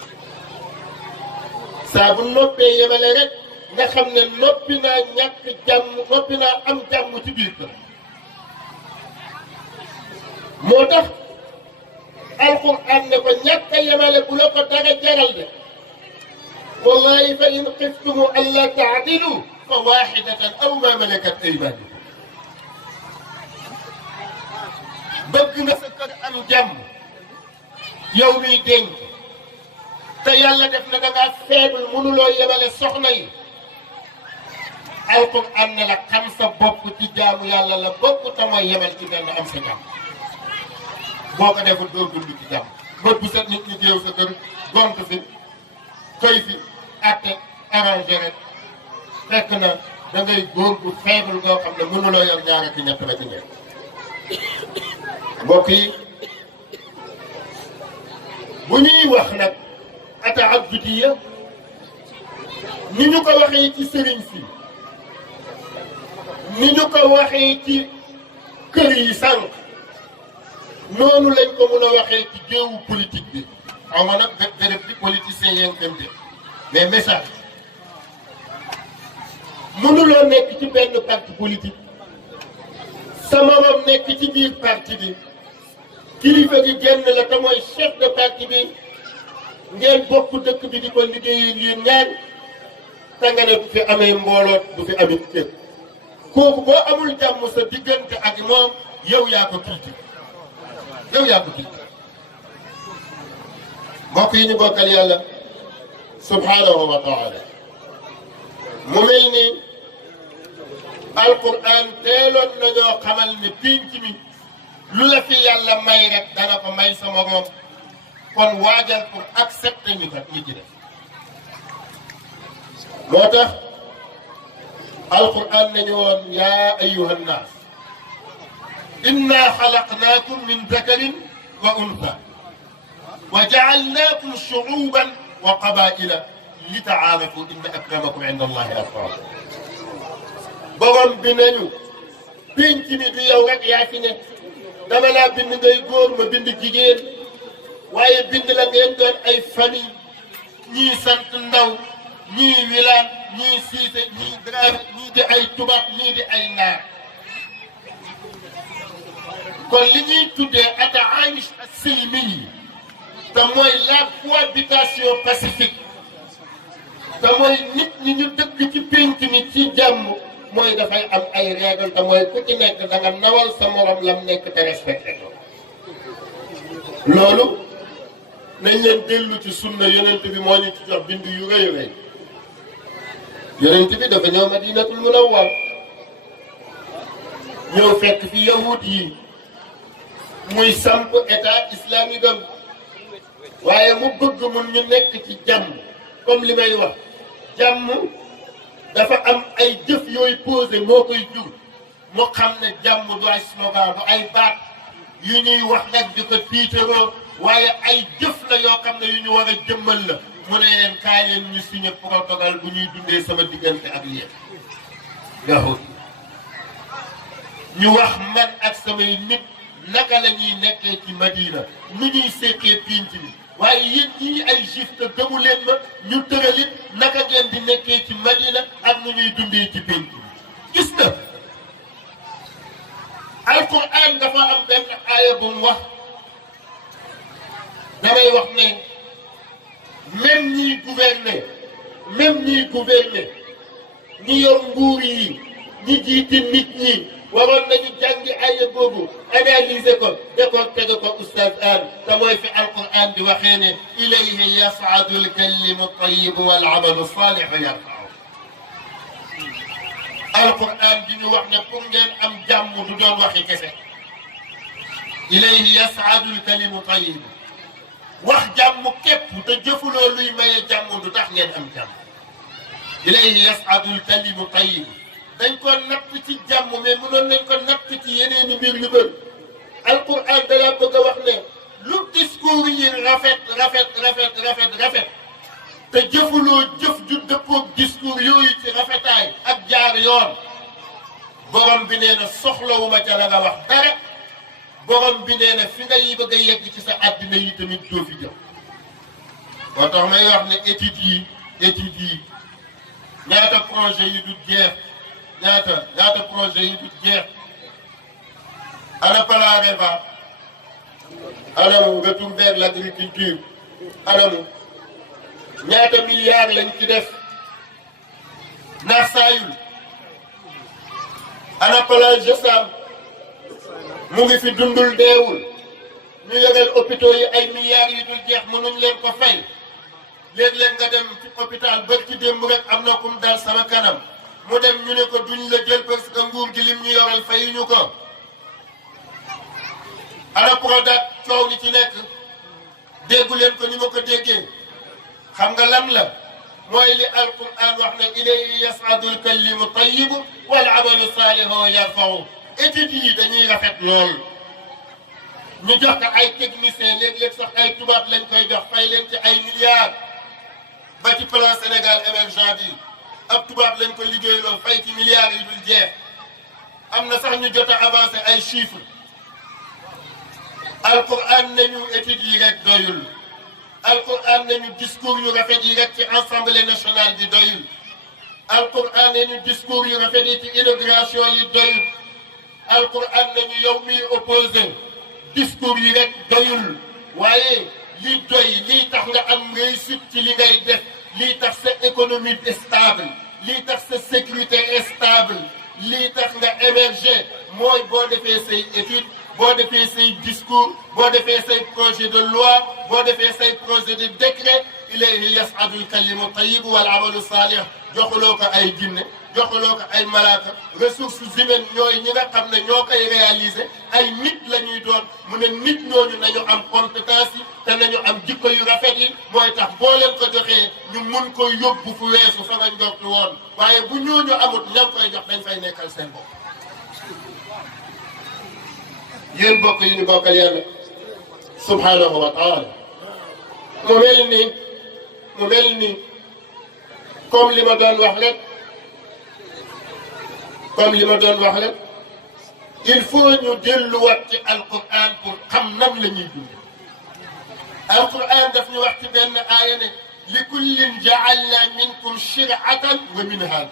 saa bu noppee yemale rek nga xam ne noppi naa ñàkk jàmm noppi naa am jàmm ci biir kër moo tax alxuraan ne ko ñàkk a yemale bu la ko dara jaral de wallahi fa in xiftumu an laa taadilu fa waaxidatan aw ma malakat aymaanukum bëgg nga sa kër am jàmm yow miy denc te yàlla def na da ngaa faible mënuloo yemale soxna yi alxuraan ne la xam sa bopp ci jaamu yàlla la bokk te mooy yemal ci benn am sa jàmm boo ko defut doo dund ci jàmm bët bu set nit ñi jéew sa kër gont fi koy fi atte arrangé rek fekk na da ngay góor bu faible goo xam ne mënuloo yor ñaar ak ñett la ci ñeent mbokk yi bu ñuy wax nag ata'abbudiya ni ñu ko waxee ci sëriñ si ni ñu ko waxee ci kër yi sànq noonu lañ ko mën a waxee ci géewu politique bi xaw ma nag béréb bi politicien yeen dem de mais message mënuloo nekk ci benn parti politique sama moom nekk ci biir parti bi kilifa gi génn la te mooy chef de parti bi ngeen bokk dëkk bi di ko liggéeyee ngeen ñaar te nga ne du fi amee mbooloo du fi amit képp kooku boo amul jàmm sa diggante ak moom yow yaa ko critique mbokk yi ñu bokkal yàlla subhanahu wa taala mu mel ni alquran teeloon nañoo xamal ne pénc mi lu la fi yàlla may rek dana ko may sa moroom kon waajal pour accepter ñu kat ñi ci def moo tax alquran nañu woon yaa ayyuha nnaas inna xalaqnaakum min dakarin wa untha wa jaalnaakum shuuban wa qabaila li taarafu inna akramakum inda allahi atqaakum borom bi nañu pénc mi du yow rek yaa fi ne dama laa bind ngay góor ma bind jigéen waaye bind la ngeen doon ay famille ñii sant ndaw ñii wilaan ñii siise ñii Dramé ñii di ay tubaab ñii di ay naar kon li ñuy tuddee at-ta'ayush as-silmi te mooy la cohabitation pacifique te mooy nit ñi ñu dëkk ci pénc mi ci jàmm mooy dafay am ay règle te mooy ku ci nekk da nga nawal sa morom lam nekk te respecté ko loolu nañ leen dellu ci sunna yonent bi moo ñu ci jox bind yu rëy rëy yonent bi dafa ñëw Madinatul Munawwar ñëw fekk fi yahud yi muy samp état islamique am waaye mu bëgg mun ñu nekk ci jàmm comme li may wax jàmm dafa am ay jëf yooyu posé moo koy jur mu xam ne jàmm du ay slogan du ay baat yu ñuy wax nag di ko tiitaroo waaye ay jëf la yoo xam ne yu ñu war a jëmmal la mu ne leen kaay leen ñu signé protocole bu ñuy dundee sama diggante ak yéen yahud ñu wax man ak samay nit naka la ñuy nekkee ci Madina nu ñuy sekkee pénc bi waaye yéen ñii ay juif te gëmu leen ma ñu tëralit naka ngeen di nekkee ci Madina ak nu ñuy dundee ci pénc bi gis na alquran dafa am benn aaya bu mu wax damay wax ne même ñiy gouverner ñi yor nguur yi ñi jiite nit ñi waroon nañu jàngi aaya boobu analyser ko décortiquer ko oustaz Anne te mooy fi alquran di waxee ne ilayhi yas'adu al-kalimu at-tayyibu wal 'amalu salihu yarfa'u. alquran di ñu wax ne pour ngeen am jàmm du doon waxi kese. ilayhi yas'adu al-kalimu at-tayyib wax jàmm képp te jëfuloo luy maye jàmm du tax ngeen am jàmm. ilayhi yas'adu al-kalimu at-tayyib dañ ko natt ci jàmm mais mënoon nañ ko natt ci yeneeni mbir yu bëri. alquran da la bëgg a wax ne lu discours yi rafet te jëfuloo jëf ju dëppoog discours yooyu ci rafetaay ak jaar yoon borom bi nee na soxlawuma ca la nga wax dara borom bi nee na fi nga yi bëgg a yegg ci sa àddina yi tamit doo fi jëm. moo tax may wax ne études yi ñaata projet yi du jeex ñaata projet yi du jeex. ana Palareva anamu retour vers l'agriculture anamu ñaata milliards lañ ci def naax saayul. ana plan GESAM mu ngi fi dundul deewul ñu yoreel hôpitaux yi ay milliards yu dul jeex mënuñ leen ko fay. léeg-léeg nga dem ci hôpital ba ci démb rek am na kum dal sama kanam mu dem ñu ne ko duñ la jël parce que nguur gi lim ñu yoreel fayuñu ko. ana Prodac coow li ci nekk déggu leen ko ni ma ko déggee xam nga lan la mooy li alquran wax ne ilayhi yas'adu al-kalimu tayyibu wal 'amalu salihu yarfa'u. études yi dañuy rafet lool ñu jox ko ay techniciens léeg-léeg sax ay tubaab lañ koy jox fay leen ci ay milliards ba ci plan Sénégal émergent bi ab tubaab lañ ko liggéeyloo fay ci milliards yi dul jeex. am na sax ñu jot a avancé ay chiffres. alquran nañu études yi rek doyul alquran nañu discours yu rafet yi rek ci assemblée nationale bi doyul alquran nañu discours yu rafet yi ci inauguration yi doyul alquran nañu yow miy opposé discours yi rek doyul waaye li doy lii tax nga am réussite ci li ngay def lii tax sa économie stable lii tax sa sécurité stable lii tax nga émerger mooy boo defee say études boo defee say discours boo defee say projet de loi boo defee say projet de décret ilayhi yas'adu al-kalimu at-tayyib wal 'amalu salih joxuloo ko ay jinne joxuloo ko ay malaaka ressources humaines ñooy ñi nga xam ne ñoo koy réaliser ay nit la ñuy doon mu ne nit ñooñu nañu am compétence yi te nañu am jikko yu rafet yi mooy tax boo leen ko joxee ñu mun ko yóbbu fu weesu fa nga njortu woon waaye bu ñooñu amut ña koy jox dañ fay nekkal seen bopp. yéen bokk yi ñu bokkal yàlla subhanahu wa taala mu mel ni comme li ma doon wax rek il faut ñu delluwaat ci alquran pour xam nan la ñuy dund. alquran daf ñu wax ci benn aaya ne li kullin ja'alna minkum shir'atan wa minhaja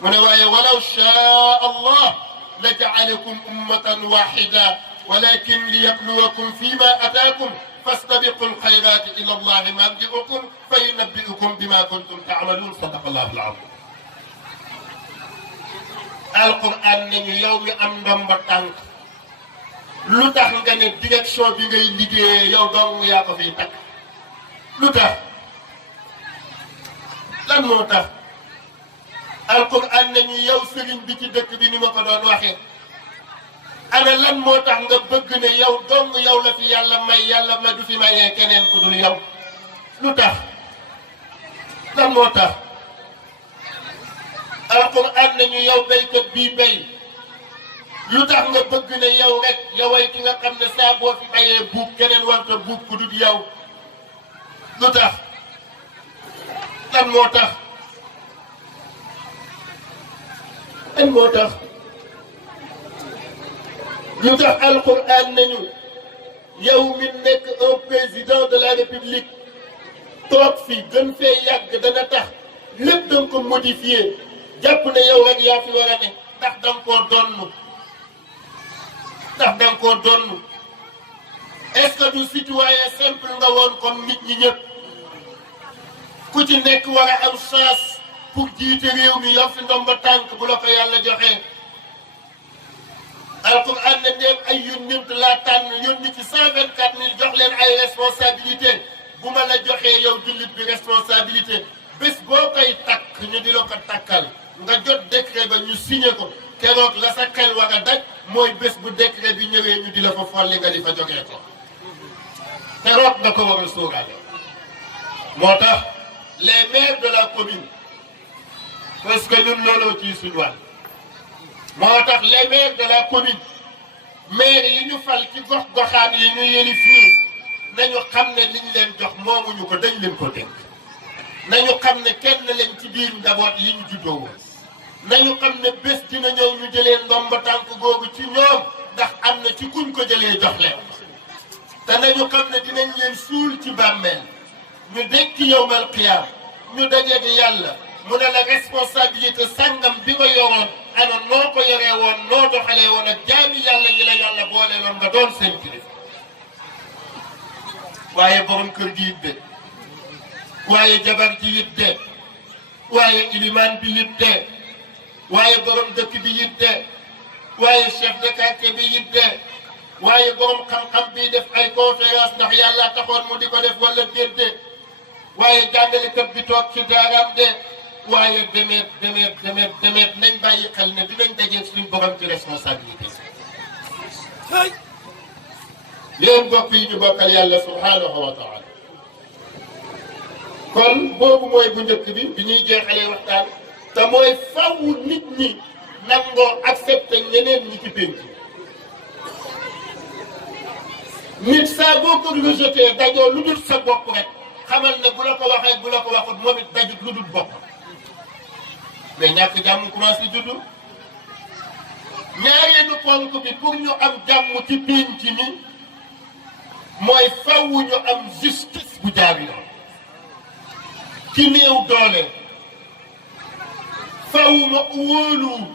mu ne waaye walaw shaa Allah لجعلكم أمة واحدة ولكن ليبلوكم فيما أتاكم فاستبقوا الخيرات إلى الله مرجعكم فينبئكم بما كنتم تعملون صدق الله العظيم. القرآن نيو يوم أم نمبر تانك lu tax nga ne direction bi ngay liggéeyee yow dong yaa ko fiy takk lu tax lan moo tax. alquran nañu yow sëriñ bi ci dëkk bi ni ma ko doon waxee ana lan moo tax nga bëgg ne yow dong yow la fi yàlla may yàlla ma du fi mayee keneen ku dul yow lu tax lan moo tax. alquran nañu yow béykat bii béy lu tax nga bëgg ne yow rek yoway ki nga xam ne saa boo fi bayee buub keneen warta buub ku dul yow lu tax lan moo tax. lan moo tax lu tax alquran nañu yow mi nekk un président de la république toog fi gën fee yàgg dana tax lépp danga ko modifier jàpp ne yow rek yaa fi war a ne ndax danga koo donn est-ce que du citoyen simple nga woon comme nit ñi ñëpp ku ci nekk war a am chance pour jiite réew mi yow fi ndomba tànk bu la ko yàlla joxee alquran ne ndéem ay yónnent laa tànn yónni ci 124000 jox leen ay responsabilité bu ma la joxee yow jullit bi responsabilité bés boo koy takk ñu di la ko takkal nga jot décret ba ñu signé ko keroog la sa xel war a daj mooy bés bu décret bi ñëwee ñu di la fa folli nga di fa jógee ko keroog nga ko war a sóoraale moo tax les maires de la commune parce que ñun looloo ciy suñu wàll moo tax les maires de la commune maire yi ñu fal ci gox goxaan yi ñu yëlif nii nañu xam ne liñ leen jox moomuñu ko dañ leen ko dénk nañu xam ne kenn lañ ci biir njaboot yi ñu juddoo woon nañu xam ne bés dina ñëw ñu jëlee ndomba tànk googu ci ñoom ndax am na ci kuñ ko jëlee jox leen te nañu xam ne dinañ leen suul ci bàmmeel ñu dekki yowmal qiyaam ñu dajeeg yàlla mu ne la responsabilité sàngam bi nga yoroon ana noo ko yoree woon noo doxalee woon ak jaami yàlla yi la yàlla boole loon nga doon seen kilifa waaye borom kër gi it de waaye jabar ji it de waaye ilimaan bi it de waaye borom dëkk bi it de waaye chef de quartier bi it de waaye borom xam-xam bi def ay conférence ndax yàlla taxoon mu di ko def wala déet de waaye jàngalekat bi toog ci daaraam de waaye demeet nañ bàyyi xel ne dinañ dajeeg suñ borom ci responsabilité yéen bokk yi ñu bokkal yàlla subhanahu wa taala kon boobu mooy bu njëkk bi ñuy jeexalee waxtaan te mooy faw nit ñi nangoo accepté ñeneen ñi ci pénc nit saa boo ko rejeté dajoo lu dul sa bopp rek xamal ne bu la ko waxee bu la ko waxut moom it dajut lu dul bopp mais ñàkk jàmm commencé juddu ñaareelu ponk bi pour ñu am jàmm ci pénc mi mooy faw ñu am justice bu jaar yoon ci néew doole faw ma wóolu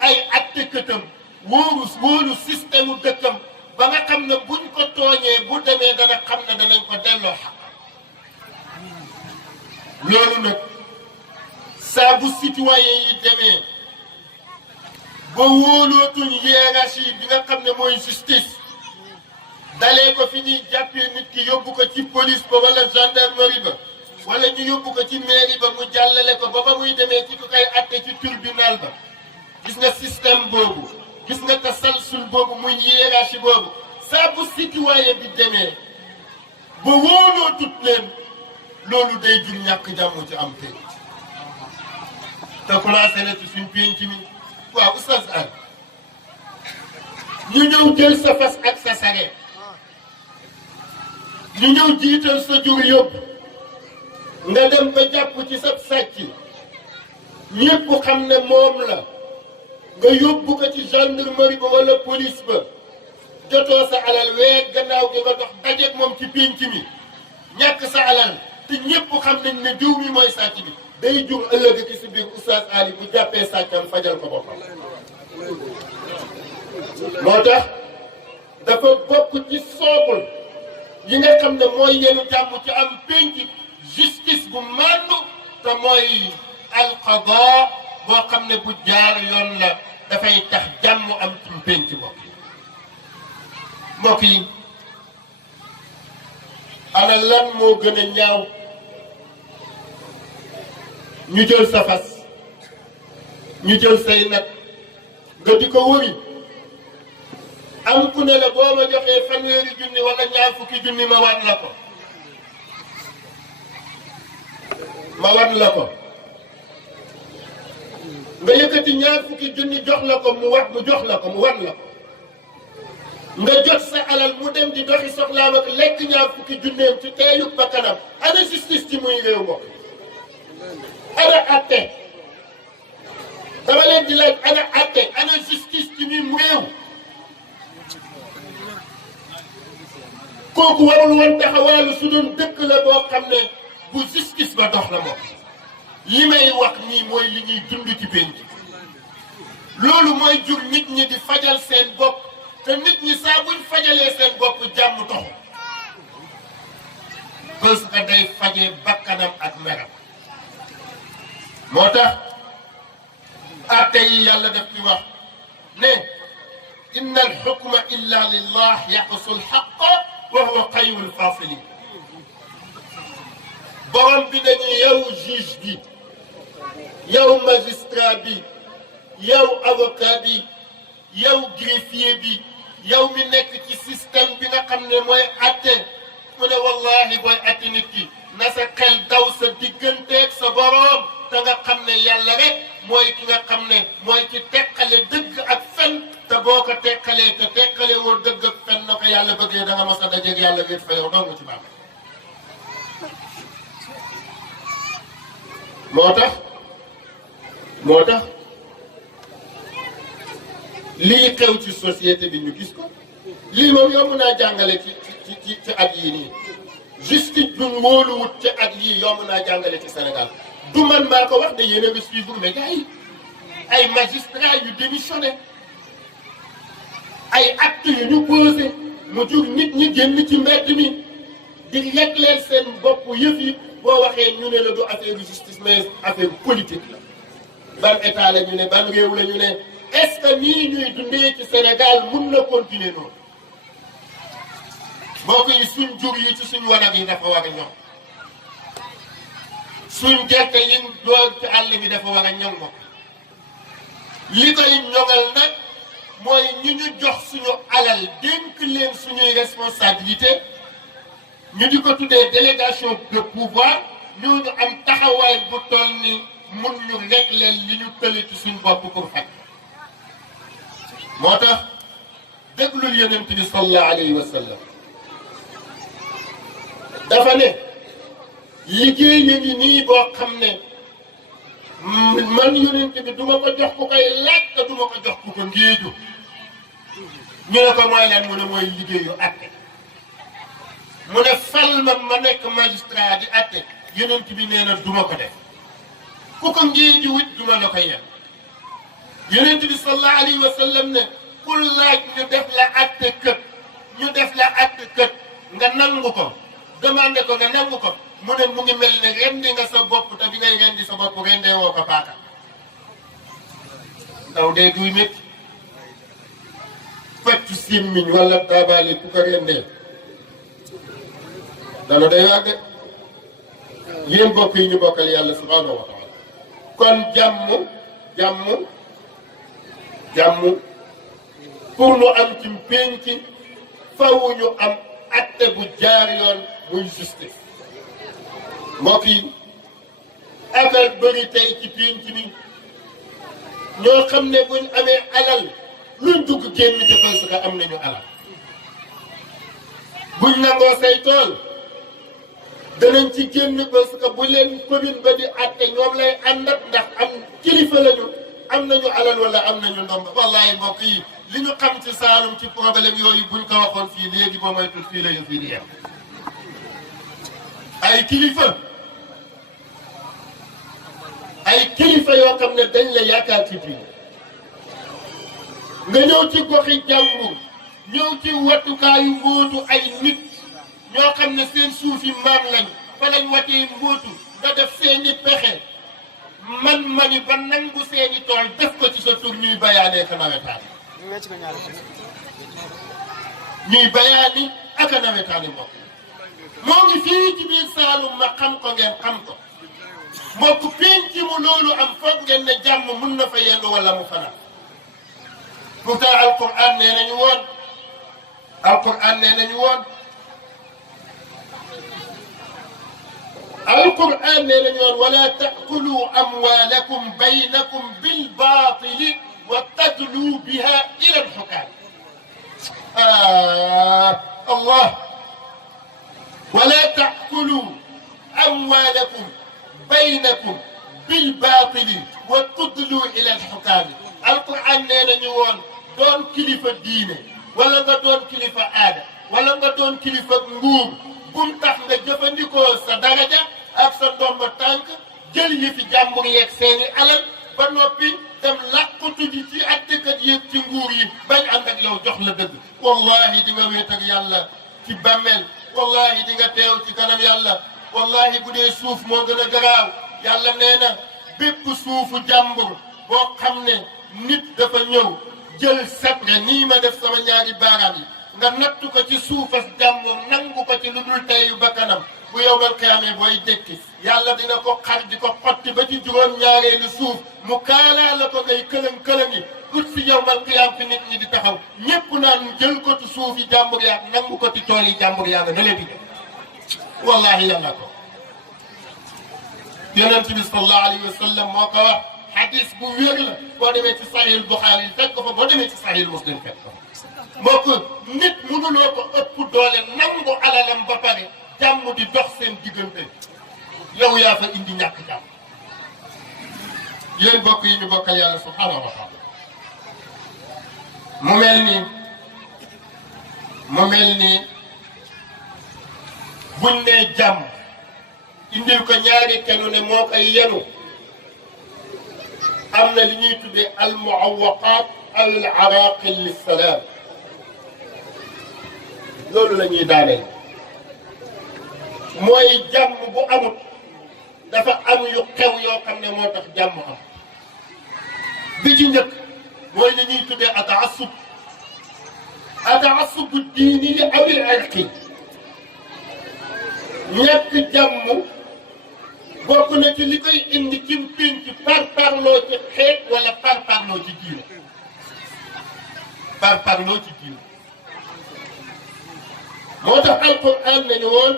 ay attekëtam wóolu système u dëkkam ba nga xam ne buñ ko tooñee bu demee dana xam ne danañ ko delloo xaq loolu nag saa bu citoyen yi demee ba wóolootuñ hiérarchie bi nga xam ne mooy justice dalee ko fi ñuy jàppee nit ki yóbbu ko ci police ba wala gendarmerie ba wala ñu yóbbu ko ci mairie ba mu jàllale ko ba muy demee ci ku koy atte ci tribunal ba gis nga système boobu gis nga tasalsul boobu muy hiérarchie boobu saa bu citoyen bi demee ba wóolootut leen loolu day jur ñàkk jàmm ci am pénc te commencé na ci suñ pénc mi waaw oustaz Al ñu ñëw jël sa fas ak sa sareet ñu ñëw jiital sa jur yóbbu nga dem ba jàpp ci sa sàcc ñépp xam ne moom la nga yóbbu ko ci gendarmerie ba wala police ba jotoo sa alal weer gannaaw gi nga dox dajeeg moom ci pénc mi ñàkk sa alal te ñépp xam nañ ne diw mi mooy sàcc bi day jur ëllëg ci si biir oustaz Ali bu jàppee sàccam fajal ko boppam moo tax dafa bokk ci sookul yi nga xam ne mooy yenu jàmm ci am pénc justice bu màndu te mooy alqada boo xam ne bu jaar yoon la dafay tax jàmm am ci pénc mbokk yi ana lan moo gën a ñaaw ñu jël sa fas ñu jël say nag nga di ko wëri am ku ne la boo ma joxee fanweeri junni wala ñaar fukki junni ma wat la ko nga yëkkati ñaar fukki junni jox la ko mu jox la ko mu wan la ko nga jot sa alal mu dem di doxi soxlaam ak lekk ñaar fukki junneem ci teeyu bakkanam ana justice ci muy réew mo ana atte dama leen di laaj ana atte ana justice ci muy réew kooku warul woon taxawaalu su doon dëkk la boo xam ne bu justice ba dox la moom li may wax nii mooy li ñuy dund ci penc loolu mooy jur nit ñi di fajal seen bopp te nit ñi saa buñ fajalee seen bopp jàmm toxu parce que day fajee bakkanam ak meram moo tax atte yi yàlla def ci wax ne inna al-hukma illa lillah yaqsu al-haqqa wa huwa xayrul fasilin. borom bi nañu yow juge bi, yow magistrat bi, yow avocat bi, yow greffier bi, yow mi nekk ci système bi nga xam ne mooy atte. mu ne wallahi booy atte nit ki na sa xel daw sa digganteeg sa borom te nga xam ne yàlla rek mooy ki nga xam ne mooy ki teqale dëgg ak fen. te boo ko teqalee te teqale woo dëgg ak fen na ko yàlla bëggee da nga mas a dajeeg yàlla wéet fa yow dong ci baax. moo tax lii xew ci société bi ñu gis ko. lii moom yomb naa jàngale ci at yii nii justice bu ngóoluwut ci at yii yomb naa jàngale ci Sénégal. du man maa ko wax de yéen a ngi suivre médias yi ay magistrats yu démissionné ay actes yu ñu posé mu jur nit ñi génn ci mbedd mi di yegleel seen bopp yëf yi boo waxee ñu ne la du affaire justice mais affaire politique la. ban état la ñu ne ban réew la ñu ne est-ce que nii ñuy dundee ci Sénégal mun na continuer noonu. mbokk yi suñ jur yi ci suñ wanag yi dafa war a ñoŋ suñ gerte yi doon ci àll bi dafa war a ñoŋ moom li koy ñoŋal nag mooy ñi ñu jox suñu alal dénk leen suñuy responsabilité ñu di ko tuddee délégation de pouvoir ñooñu am taxawaay bu toll ni mun ñu régler li ñu tële ci suñ bopp pour fekk. moo tax déglul yonent bi sallallahu alayhi wa sallam dafa ne liggéey ngi nii boo xam ne man yonent bi duma ko jox ku koy laaj te duma ko jox ku ko ngéeju. ñu ne ko mooy lan mu ne mooy liggéeyu atte. mu ne fal ma nekk magistrat di atte yonent bi nee na duma ko def ku ko ngéeju wut duma la koy yem. yonent bi sallallahu alayhi wa sallam ne ku laaj ñu def la atte kët ñu def la atte kët nga nangu ko demandé ko nga nangu ko mu ne mu ngi mel ne rendi nga sa bopp te bi ngay rendi sa bopp rendee woo ko paaka. ndaw dee duy métti faccu simmiñ wala daabaali ku ko rendee dana day wax de. yéen bokk yi ñu bokkal yàlla subhanahu wa taala kon jàmm pour nu am ci pénc faw ñu am atte bu jaar yoon muy justice. mbokk yi akal bëri tey ci pénc mi ñoo xam ne buñ amee alal luñ dugg génn ci parce que am nañu alal. buñ nangoo say tool danañ ci génn parce que bu leen commune ba di atte ñoom lay àndat ndax am kilifa lañu am nañu alal wala am nañu ndomba. wallahi mbokk yi li ñu xam ci Saalum ci problème yooyu buñ ko waxoon fii léegi boo moytul fii la ñu fii di yem. ay kilifa yoo xam ne dañ la yaakaar ci biir nga ñëw ci goxi jàmbur ñëw ci wattukaayu mbóotu ay nit ñoo xam ne seen suufi maam lañ fa lañ watee mbóotu nga def seeni pexe mani ba nangu seeni tool def ko ci sa tur ñuy bayaanee ka nawetaan ñuy bayaani ak a nawetaani mbokk moo ngi fii ci biir Saalum ma xam ko ngeen xam ko mbokk penc mu loolu am foog ngeen ne jàmm mun na fa yendu wala mu fanaan. pourtant alquran nee nañu woon wala taakulu amwalakum baynakum bil baatili wa tadlu biha ila alxukaam. Allah wala taakulu amwalakum baynakum bil baatili wa tudlu ila alxukaam. alquran nee nañu woon doon kilifa diine wala nga doon kilifa aada wala nga doon kilifa nguur bum tax nga jëfandikoo sa daraja ak sa ndomba tànk jël yi fi jàmbur yeeg seeni alal ba noppi dem làqutu ji ci attekat yeeg ci nguur yi bañ ànd ak yow jox la dëgg. wallahi di nga wéet ak yàlla ci bàmmeel. wallahi di nga teew ci kanam yàlla. wallahi bu dee suuf moo gën a garaaw yàlla nee na bépp suufu jàmbur boo xam ne nit dafa ñëw jël sabre nii ma def sama ñaari baaraam yi nga nattu ko ci suufas jàmbur nangu ko ci lu dul teyu bakkanam bu yowmal qiyaamee booy dekki yàlla dina ko xar di ko xotti ba ci juróom-ñaareelu suuf mu kaalaa la ko ngay këlëng-këlëngi ut si yowmal qiyaam fi nit ñi di taxaw ñépp naan jël ko ci suuf yi jàmbur yaa nangu ko ci tool yi jàmbur yaa nga na leen di def wallahi yàlla ko yonent bi sallallahu alayhi wa sallam moo ko wax xadis bu wér la boo demee ci sahih Bukhari fekk ko fa boo demee ci sahih Muslim fekk ko moo ko nit mënuloo ko ëpp doole nangu alalam ba pare jàmm di dox seen diggante yow yaa fa indi ñàkk jàmm yéen bokk yi ñu bokkal yàlla subhanahu wa taala mu mel ni buñ nee jàmm indil ko ñaari kenu ne moo koy yenu am na li ñuy tuddee al muawaqat al araqil lissalaam loolu la ñuy daaneel mooy jàmm bu amut dafa am yu xew yoo xam ne moo tax jàmm am bi ci njëkk mooy li ñuy tuddee ataasub diini li awil irqi ñàkk jàmm bokk na ci li koy indi ci pénc parparloo ci xeet wala parparloo ci diine parparloo ci diine moo tax alquran nañu woon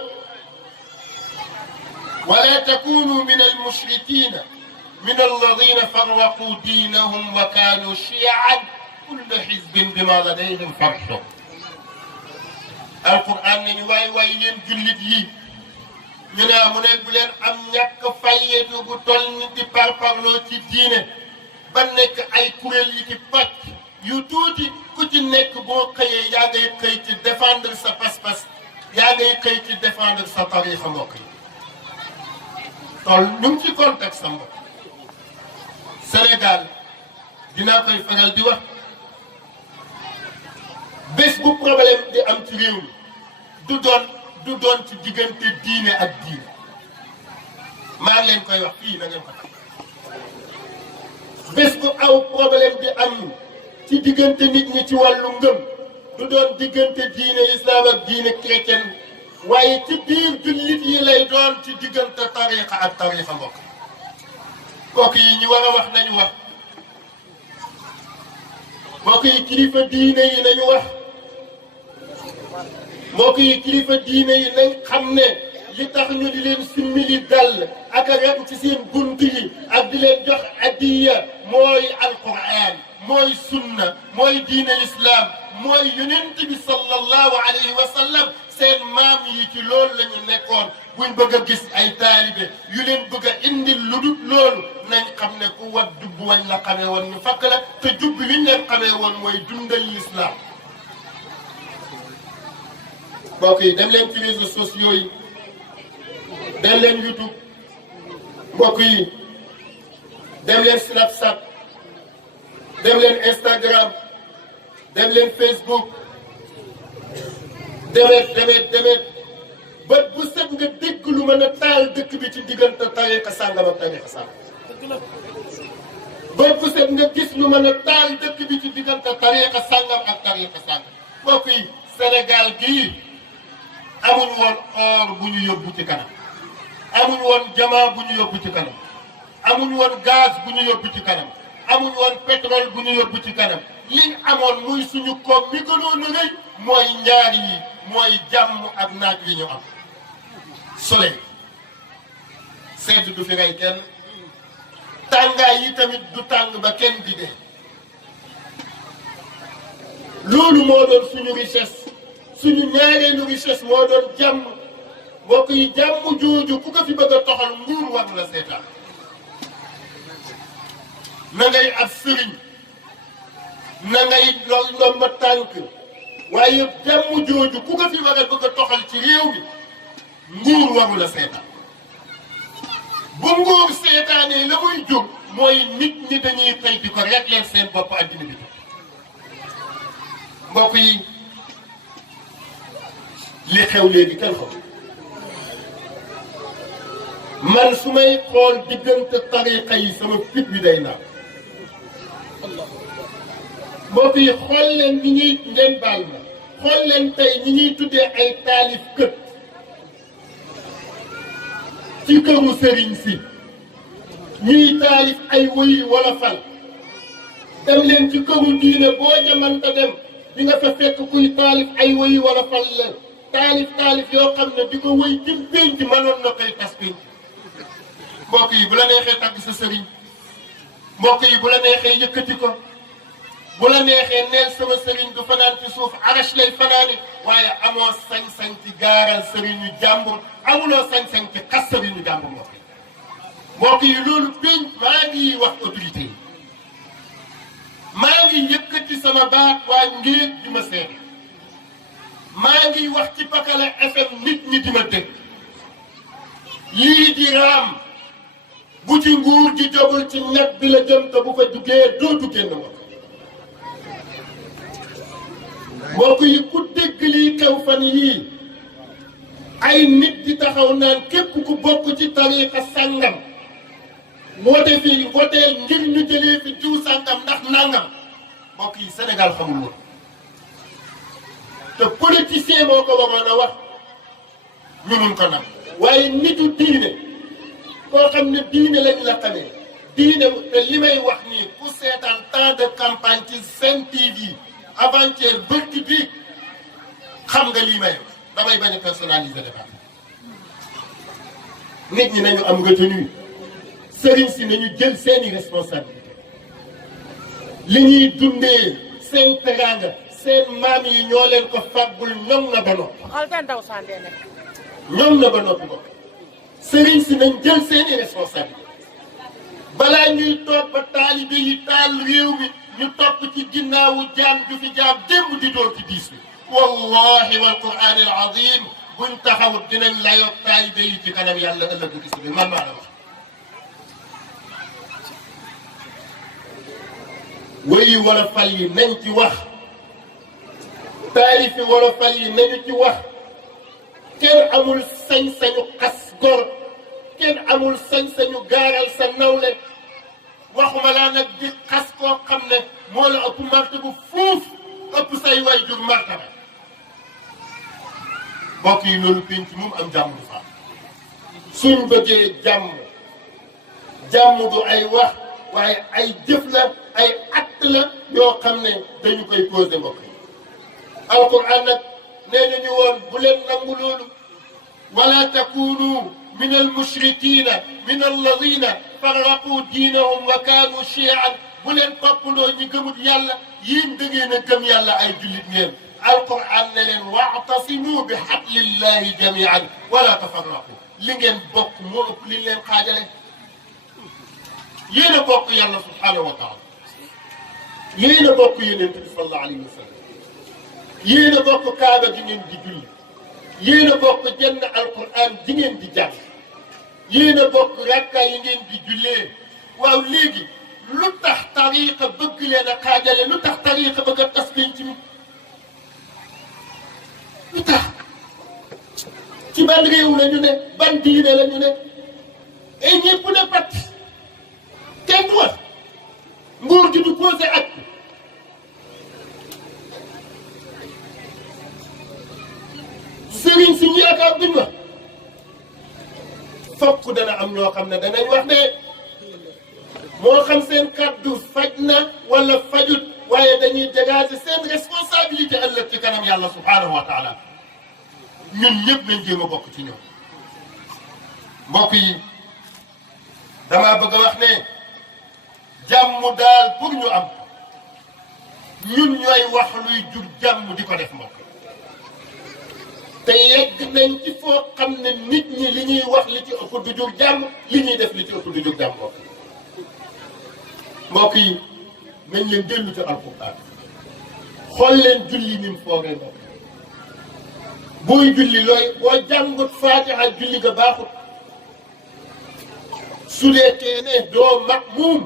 wala takunu min almushrikina min alladina farraqu diinahum wa kaanu shiyan kullu xizbin bima ladayhim farxun alquran nañu waay yéen jullit yi ñu ne mu ne bu leen am ñàkk fayyeetu bu toll ni di parparloo ci diine ba nekk ay kuréel yi ci pàcc yu tuuti ku ci nekk boo xëyee yaa ngay xëy ci défendre sa pas-pas yaa ngay xëy ci défendre sa tariixa mbokk yi tool ñu ngi ci contexte sa mbokk Sénégal dinaa koy faral di wax bés bu problème di am ci réew mi du doon ci diggante diine ak diine maa ngi leen koy wax fii na ngeen ko xam bés bu aw problème di am ci diggante nit ñi ci wàllu ngëm du doon diggante diine islam ak diine chrétien waaye ci biir jullit yi lay doon ci diggante tariqa ak tariqa mbokk kooku yi ñu war a wax nañu wax mbokk yi kilifa diine yi nañu wax mbokk yi kilifa diine yi nañ xam ne li tax ñu di leen simmili dal ak a rek ci seen bunt yi ak di leen jox addiya mooy alquran mooy sunna mooy diine islam mooy yonent bi sallallahu alayhi wa sallam seen maam yi ci loolu la ñu nekkoon buñ bëgg a gis ay taalibe yu leen bëgg a indil lu dul loolu nañ xam ne ku wat dubb wañ la xamee woon ñu fakk la te jubbi wiñ leen xamee woon mooy dundal l'islam mbokk yi dem leen ci réseaux sociaux yi dem leen YouTube mbokk yi dem leen Snapchat dem leen Instagram dem leen Facebook demet bët bu set nga dégg lu mën a taal dëkk bi ci diggante tariqa sàngam ak tariqa sàngam bët bu set nga gis lu mën a taal dëkk bi ci diggante tariqa sàngam ak tariqa sàngam mbokk yi Sénégal gii amuñ woon or bu ñu yóbbu ci kanam amuñ woon jamaa bu ñu yóbbu ci kanam amuñ woon gaz bu ñu yóbbu ci kanam amuñ woon pétrole bu ñu yóbbu ci kanam liñ amoon muy suñu koom mi gënoon a rëy mooy ñaar yi mooy jàmm ak naaj wi ñu am soleil sedd du fi rey kenn tàngaay yi tamit du tàng ba kenn di dee loolu moo doon suñu richesse suñu ñaareelu richesse moo doon jàmm mbokk yi jàmm jooju ku ko fi bëgg a toxal nguur war la seetaan na ngay ab sëriñ na ngay lool ndomba tànk waaye jàmm jooju ku ko fi war a bëgg a toxal ci réew mi nguur waru la seetaan bu nguur seetaanee la muy jóg mooy nit ñi dañuy xëy di ko régler seen bopp addina bi mbokk yi li xew léegi kenn xam man su may xool diggante tariqa yi sama fit bi day naaw mbokk yi xool leen ñi ñuy ngeen baal ma xool leen tey ñi ñuy tuddee ay taalif kët ci këru sëriñ si ñuy taalif ay woyi wolofal dem leen ci këru diine boo jamanta dem di nga fa fekk kuy taalif ay woyi wolofal la taalif yoo xam ne di ko woy ci pénc mënoon na koy tas pénc mbokk yi bu la neexee tagg sa sëriñ mbokk yi bu la neexee yëkkati ko bu la neexee neel sama sëriñ du fanaan ci suuf arash lay fanaani waaye amoo sañ-sañ ci gaaral sëriñu jàmbur amuloo sañ-sañ ci xas sëriñu jàmbur mbokk yi loolu pénc maa ngi wax autorité yi maa ngi yëkkati sama baat waa ngéej di ma seede maa ngi wax ci Pakala FM nit ñi di ma dégg lii di raam bu ci nguur gi jógul ci ñag bi la jëm te bu fa duggee dootu génn mbokk yi ku dégg lii xew fan yii ay nit di taxaw naan képp ku bokk ci tariixa sàngam woote fii woteel ngir ñu jëlee fi jiw sàngam ndax nangam mbokk yi Sénégal xamul woon te politicien moo ko waroon a wax ñu mun ko nag waaye nitu diine koo xam ne diine lañ la xamee diine te li may wax nii ku seetaan temps de campagne ci Sen TV avant-hier bërki bii xam nga lii may wax damay bañ a personnaliser débat nit ñi nañu am retenue sëriñ si nañu jël seeni responsabilité li ñuy dundee seen teraanga seen maam yi ñoo leen ko fàggul ñoom na ba noppi ñoom na ba noppi ko sëriñ si nañ jël seeni responsabilité balaa ñuy toog ba taalibe yi taal réew mi ñu topp ci ginnaawu jaam ju fi jaam démb di doon ci diis bi wallahi wal qur'an al azim buñ taxawut dinañ layoog taalibe yi ci kanam yàlla ëllëg gis bi man maa la wax woyi wolofal yi nañ ci wax taarifi wolofal yi nañu ci wax kenn amul sañ-sañu xas gor kenn amul sañ-sañu gaaral sa nawle waxuma laa nag di xas koo xam ne moo la ëpp martaba fuuf ëpp say waajur martaba mbokk yi loolu penc moom am jàmm du fa suñ bëggee jàmm du ay wax waaye ay jëf la ay acte la yoo xam ne dañu koy posé mbokk yi alquran nag nee nañu woon bu leen nangu loolu wala takunu min almushrikina min alladina farraqu diinahum wa kaanu chian bu leen toppandoo ñi gëmut yàlla yéen da ngeen a gëm yàlla ay jullit ngeen alquran ne leen wa'tasimu bi hablillahi jamian wala tafarraqu li ngeen bokk moo ëpp li leen xaajale yéen a bokk yàlla subhanahu wa taala yéen a bokk yonent bi sallallahu alayhi wa sallam yéen a bokk kaaba gi ngeen di julli yéen a bokk jenn alquran ji ngeen di jàng yéen a bokk rakka yi ngeen di jullee waaw léegi lu tax tariqa bëgg leen a xaajale lu tax tariqa bëgg a tas penc mi lu tax ci ban réew la ñu ne ban diine la ñu ne et ñëpp ne pat kenn wax nguur gi du posé ak sëriñ si ñu yaakaar duñ wax fokk dana am ñoo xam ne danañ wax ne moo xam seen kàddu faj na wala fajut waaye dañuy dégager seen responsabilité ëllëg ci kanam yàlla subhanahu wa taala ñun ñëpp nañ jéem a bokk ci ñoom mbokk yi damaa bëgg a wax ne jàmm daal pour ñu am ñun ñooy wax luy jur jàmm di ko def mbokk te yegg nañ ci foo xam ne nit ñi li ñuy wax li ci ëpp du jur jàmm li ñuy def li ci ëpp du jur jàmm mbokk yi nañ leen dellu ci alquran xool leen julli ni mu foogee mbokk booy julli looy boo jàngut faatiha julli ga baaxut su dee teene doo ma'muum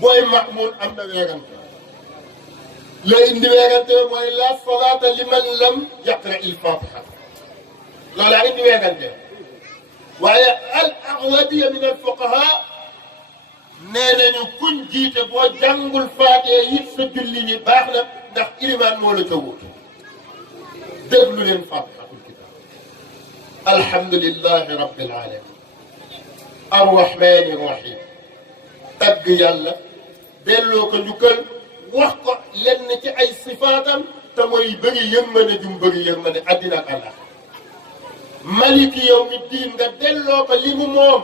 booy ma'muum am na weerante la indi weerante mooy la salaata liman lam yaqra il fatiha loolaa indi weerante waaye al aghlabiya min al fuqaha nee nañu kuñ jiite boo jàngul faatee it sa julli ñi baax na ndax ilimaan moo la ca wut déglu leen faatihatul kitaab alhamdulillahi rabbil alamin arrahmani rahim tagg yàlla delloo ko njukkal wax ko lenn ci ay sifaatam te mooy bëri yërmande jum bëri yërmande àddina ak àllax maliki yawmi diin nga delloo ko li mu moom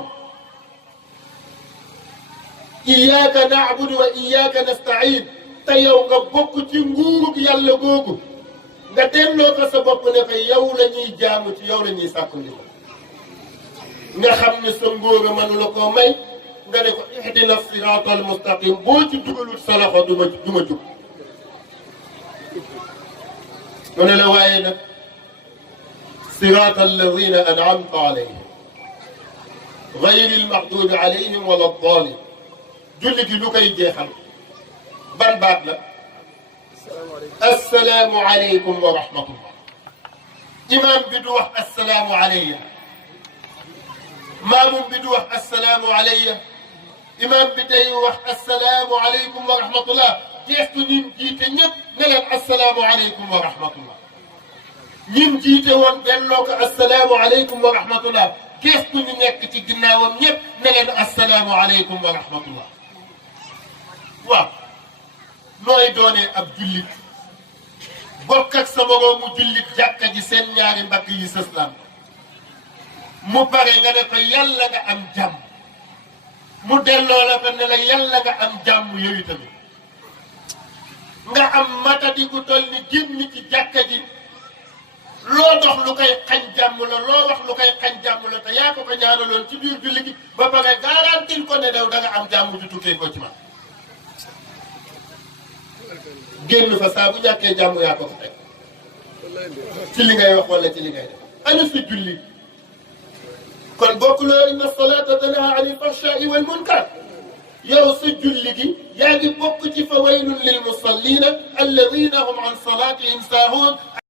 iyyaka na'budu wa iyyaka nasta'in te yow nga bokk ci nguurug yàlla googu nga delloo ko sa bopp ne ko yow la ñuy jaamu ci yow la ñuy sàkku ndigal nga xam ne sa ngóor a mënu la koo may nga ne ko ihdina siratal mustaqim boo ci dugalul sa loxo du ma jub mu ne la waaye nag siratal ladina an'amta alayhim gayril maxdubi alayhim wala ddaalin julli gi lu koy jeexal ban baat la assalaamu aleykum wa rahmatullah imaam bi du wax assalaamu alayya maamum bi du wax assalaamu alayya imaam bi day wax assalaamu aleykum wa rahmatullah geestu ñim jiite ñëpp ne leen assalaamu aleykum wa rahmatullah ñim jiite woon delloo ko assalaamu aleykum wa rahmatullah geestu ñu nekk ci ginnaawam ñëpp ne leen assalaamu aleykum wa rahmatullah waaw nooy doonee ab jullit bokk ak sa moroomu jullit jàkka ji seen ñaari mbagg yi sëslaan mu pare nga ne ko yàlla nga am jàmm mu delloo la ko ne la yàlla nga am jàmm yooyu tamit nga am matadi gu toll ni génn ci jàkka ji loo dox lu koy xañ jàmm la loo wax lu koy xañ jàmm la te yaa ko ko ñaanaloon ci biir julli gi ba pare garantil ko ne daw da nga am jàmm ju tukkee ko ci man génn fa saa bu ñàkkee jàmm yaa ko fa teg ci li ngay wax wala ci li ngay def ana si julli kon bokk loo inna salata tanha anil fahshaai wal munkar yow sa julli gi yaa ngi bokk ci fa waylun lil musallina alladina hum an salatihim saahuun